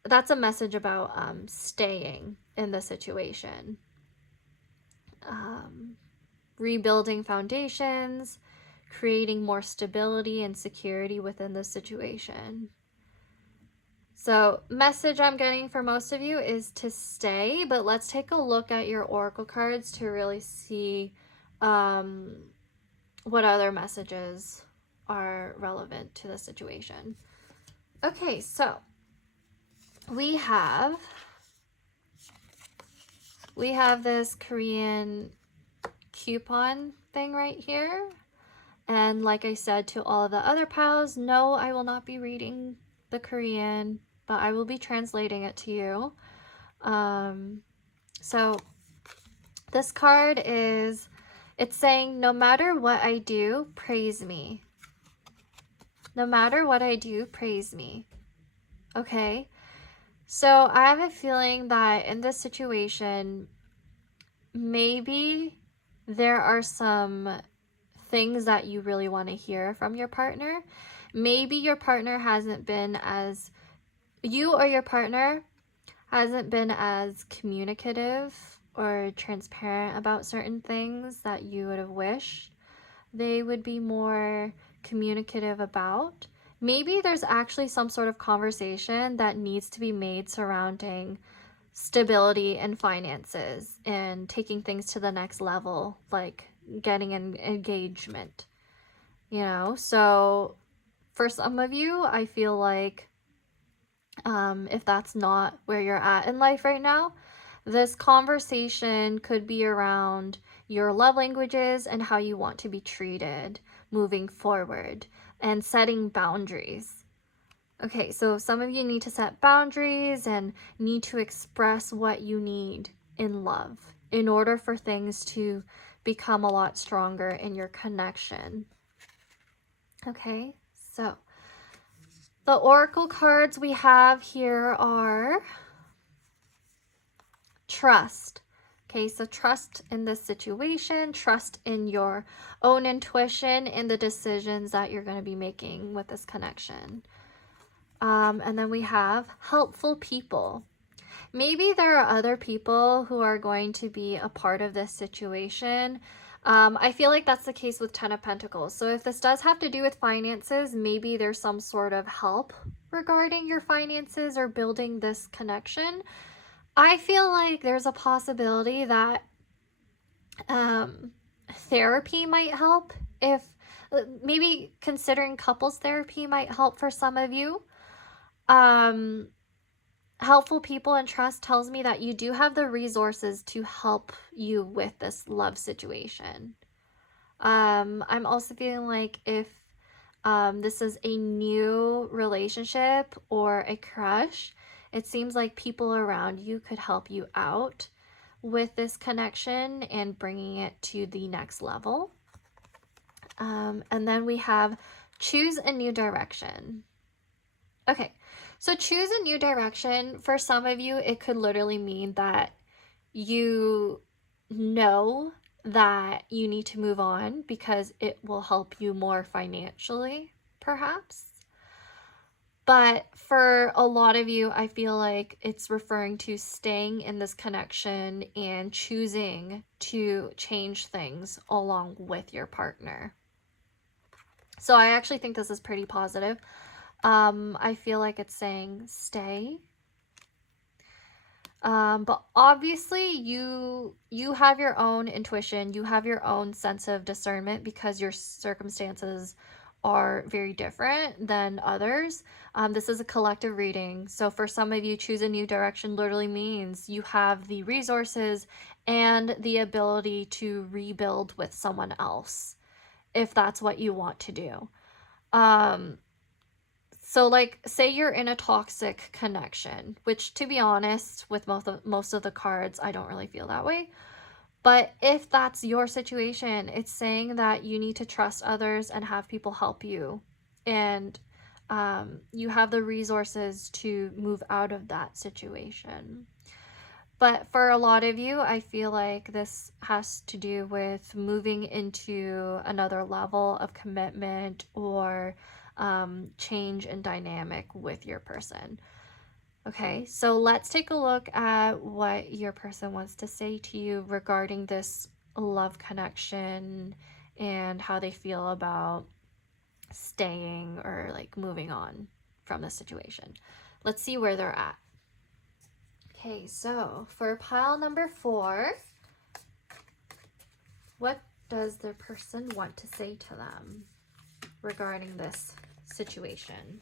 That's a message about staying in the situation. Rebuilding foundations, creating more stability and security within the situation. So message I'm getting for most of you is to stay, but let's take a look at your oracle cards to really see what other messages are relevant to the situation. Okay, so we have this Korean coupon thing right here. And like I said to all of the other piles, no, I will not be reading the Korean, but I will be translating it to you. So this card is, it's saying, no matter what I do, praise me. No matter what I do, praise me. Okay, so I have a feeling that in this situation, maybe there are some things that you really want to hear from your partner. Maybe your partner hasn't been as, you or your partner hasn't been as communicative or transparent about certain things that you would have wished they would be more communicative about. Maybe there's actually some sort of conversation that needs to be made surrounding stability and finances and taking things to the next level, like getting an engagement, you know? So for some of you, I feel like if that's not where you're at in life right now, this conversation could be around your love languages and how you want to be treated moving forward and setting boundaries. Okay, so some of you need to set boundaries and need to express what you need in love in order for things to become a lot stronger in your connection. Okay, so the oracle cards we have here are trust. Okay, so trust in this situation, trust in your own intuition, in the decisions that you're going to be making with this connection. And then we have helpful people. Maybe there are other people who are going to be a part of this situation. I feel like that's the case with Ten of Pentacles. So if this does have to do with finances, maybe there's some sort of help regarding your finances or building this connection. I feel like there's a possibility that therapy might help. If maybe considering couples therapy might help for some of you. Helpful people and trust tells me that you do have the resources to help you with this love situation. I'm also feeling like if this is a new relationship or a crush, it seems like people around you could help you out with this connection and bringing it to the next level. And then we have choose a new direction. Okay, so choose a new direction. For some of you, it could literally mean that you know that you need to move on because it will help you more financially, perhaps. But for a lot of you, I feel like it's referring to staying in this connection and choosing to change things along with your partner. So I actually think this is pretty positive. I feel like it's saying stay. But obviously you have your own intuition, you have your own sense of discernment because your circumstances are very different than others. This is a collective reading. So for some of you, choose a new direction literally means you have the resources and the ability to rebuild with someone else if that's what you want to do. So like say you're in a toxic connection, which to be honest, with most of the cards, I don't really feel that way. But if that's your situation, it's saying that you need to trust others and have people help you. And you have the resources to move out of that situation. But for a lot of you, I feel like this has to do with moving into another level of commitment or change in dynamic with your person. Okay, so let's take a look at what your person wants to say to you regarding this love connection and how they feel about staying or like moving on from the situation. Let's see where they're at. Okay, so for pile number 4, what does the person want to say to them regarding this situation?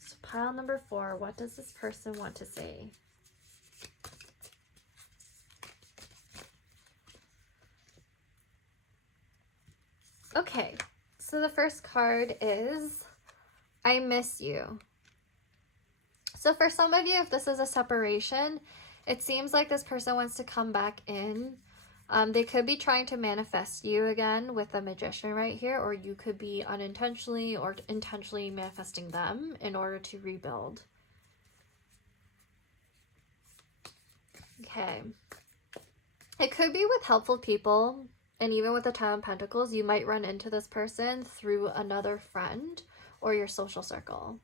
So pile number 4, what does this person want to say? Okay, so the first card is I miss you. So for some of you, if this is a separation, it seems like this person wants to come back in They could be trying to manifest you again with the Magician right here, or you could be unintentionally or intentionally manifesting them in order to rebuild. Okay. It could be with helpful people, and even with the Tower of Pentacles, you might run into this person through another friend or your social circle.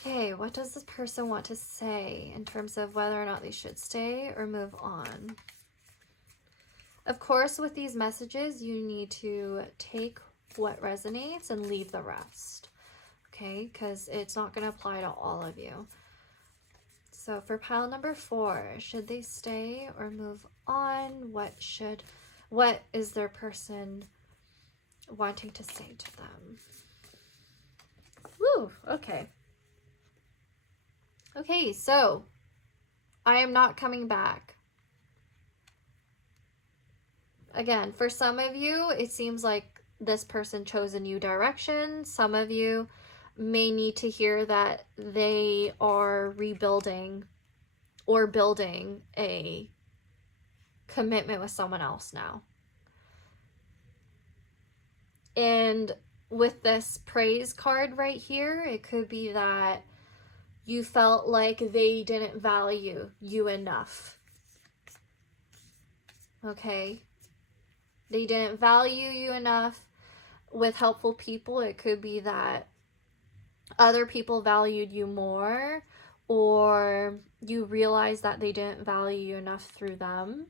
Okay, what does this person want to say in terms of whether or not they should stay or move on? Of course, with these messages, you need to take what resonates and leave the rest, okay? Because it's not going to apply to all of you. So for pile number 4, should they stay or move on? What is their person wanting to say to them? Woo, okay. Okay, so I am not coming back. Again, for some of you, it seems like this person chose a new direction. Some of you may need to hear that they are rebuilding or building a commitment with someone else now. And with this praise card right here, it could be that you felt like they didn't value you enough. Okay? They didn't value you enough. With helpful people, it could be that other people valued you more, or you realized that they didn't value you enough through them.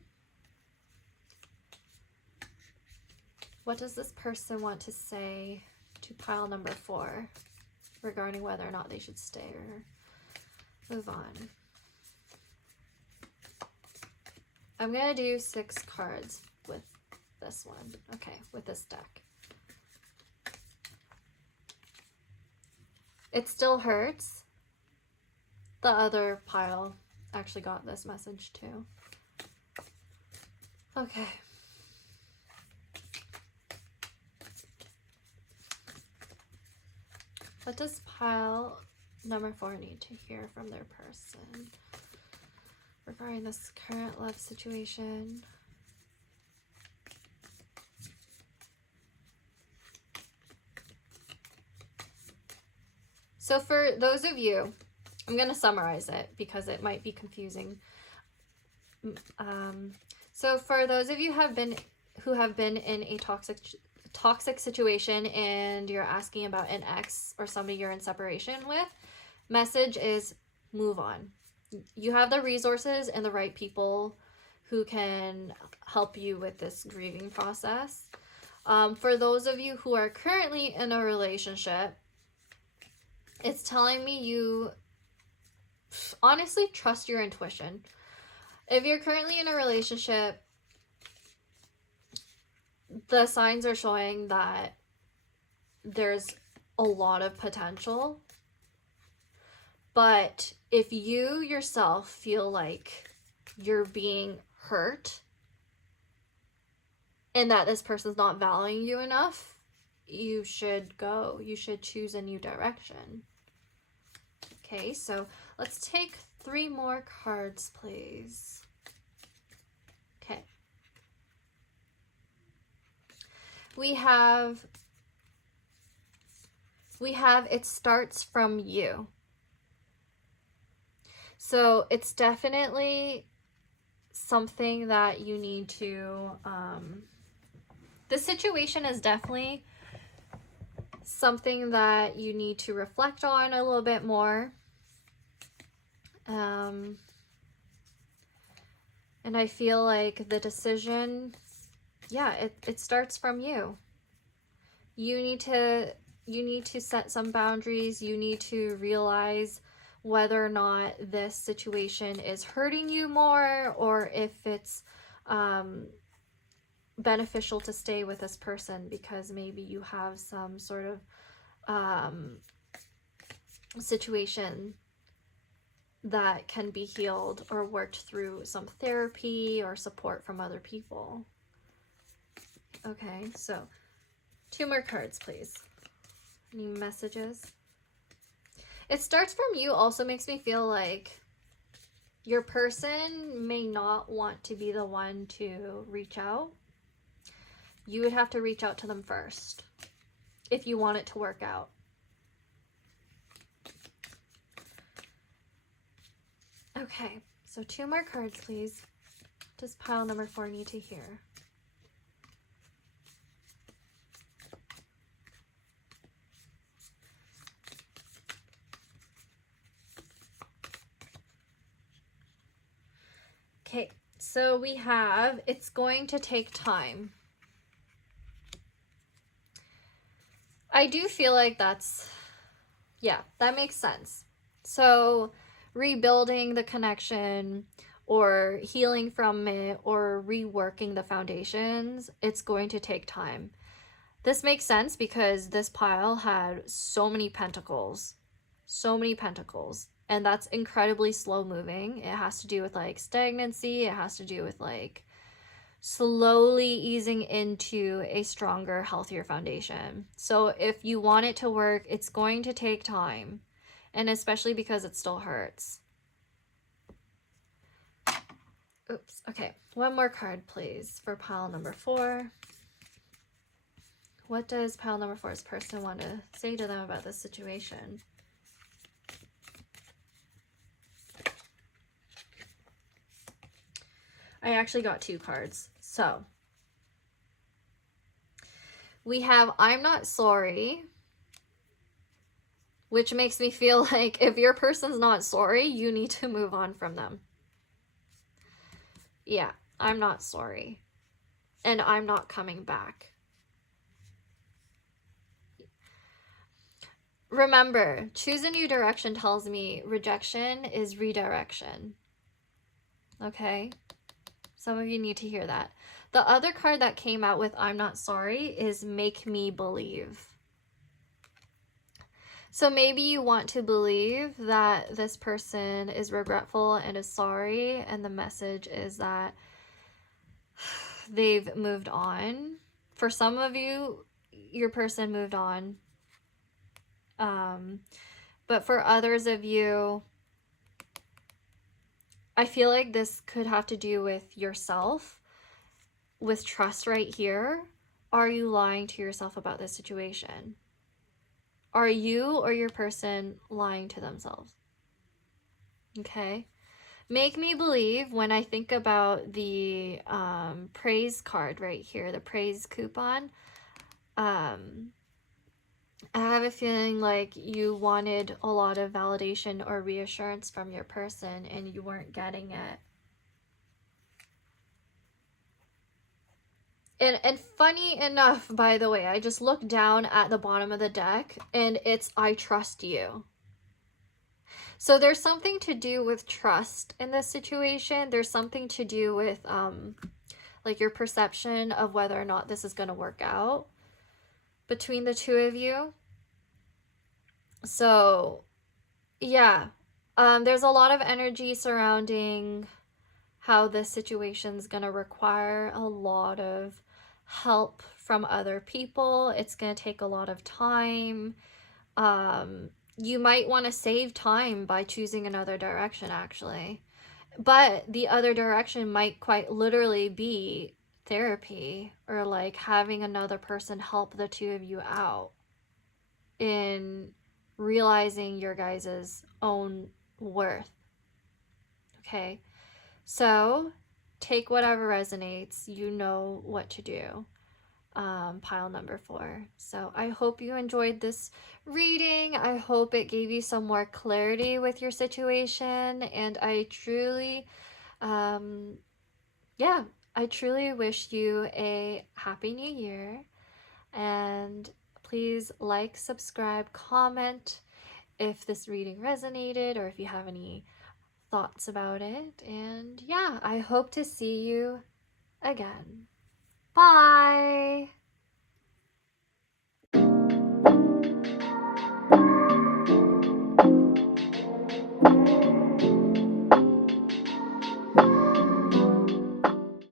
What does this person want to say to pile number 4 regarding whether or not they should stay or move on? I'm going to do 6 cards with this one. Okay, with this deck. It still hurts. The other pile actually got this message too. Okay. What does pile number 4 need to hear from their person regarding this current love situation? So for those of you, I'm going to summarize it because it might be confusing. So for those of you who have been in a toxic situation and you're asking about an ex or somebody you're in separation with, message is move on. You have the resources and the right people who can help you with this grieving process. For those of you who are currently in a relationship, it's telling me you honestly trust your intuition. If you're currently in a relationship, the signs are showing that there's a lot of potential. But if you yourself feel like you're being hurt and that this person's not valuing you enough, you should go. You should choose a new direction. Okay, so let's take 3 more cards, please. Okay. We have it starts from you. So it's definitely something that you need to, the situation is definitely something that you need to reflect on a little bit more. And I feel like the decision, yeah, it starts from you. You need to set some boundaries. You need to realize whether or not this situation is hurting you more, or if it's beneficial to stay with this person because maybe you have some sort of situation that can be healed or worked through some therapy or support from other people. Okay, so 2 more cards, please. Any messages? It starts from you also makes me feel like Your person may not want to be the one to reach out. You would have to reach out to them first if you want it to work out. Okay, so 2 more cards, please. Does pile number 4 need to hear? Okay, so we have, it's going to take time. I do feel like that's, yeah, that makes sense. So rebuilding the connection or healing from it or reworking the foundations, it's going to take time. This makes sense because this pile had so many pentacles, and that's incredibly slow moving. It has to do with like stagnancy. It has to do with like slowly easing into a stronger, healthier foundation. So if you want it to work, it's going to take time, and especially because it still hurts. Oops. Okay, 1 more card, please, for pile number 4. What does pile number 4's person want to say to them about this situation? I actually got 2 cards. So we have I'm not sorry, which makes me feel like if your person's not sorry, you need to move on from them. Yeah, I'm not sorry. And I'm not coming back. Remember, choose a new direction tells me rejection is redirection. Okay? Some of you need to hear that. The other card that came out with I'm not sorry is make me believe. So maybe you want to believe that this person is regretful and is sorry, and the message is that they've moved on. For some of you, your person moved on. But for others of you, I feel like this could have to do with yourself, with trust right here. Are you lying to yourself about this situation? Are you or your person lying to themselves? Okay. Make me believe, when I think about the praise card right here, the praise coupon, I have a feeling like you wanted a lot of validation or reassurance from your person and you weren't getting it. And funny enough, by the way, I just looked down at the bottom of the deck and it's I trust you. So there's something to do with trust in this situation. There's something to do with like your perception of whether or not this is going to work out between the two of you. So yeah, there's a lot of energy surrounding how this situation is going to require a lot of help from other people. It's going to take a lot of time. You might want to save time by choosing another direction, actually. But the other direction might quite literally be therapy, or like having another person help the two of you out in realizing your guys' own worth. Okay? So take whatever resonates. You know what to do. Pile number 4. So I hope you enjoyed this reading. I hope it gave you some more clarity with your situation, and I truly I truly wish you a happy new year, and please like, subscribe, comment if this reading resonated or if you have any thoughts about it. And yeah, I hope to see you again. Bye!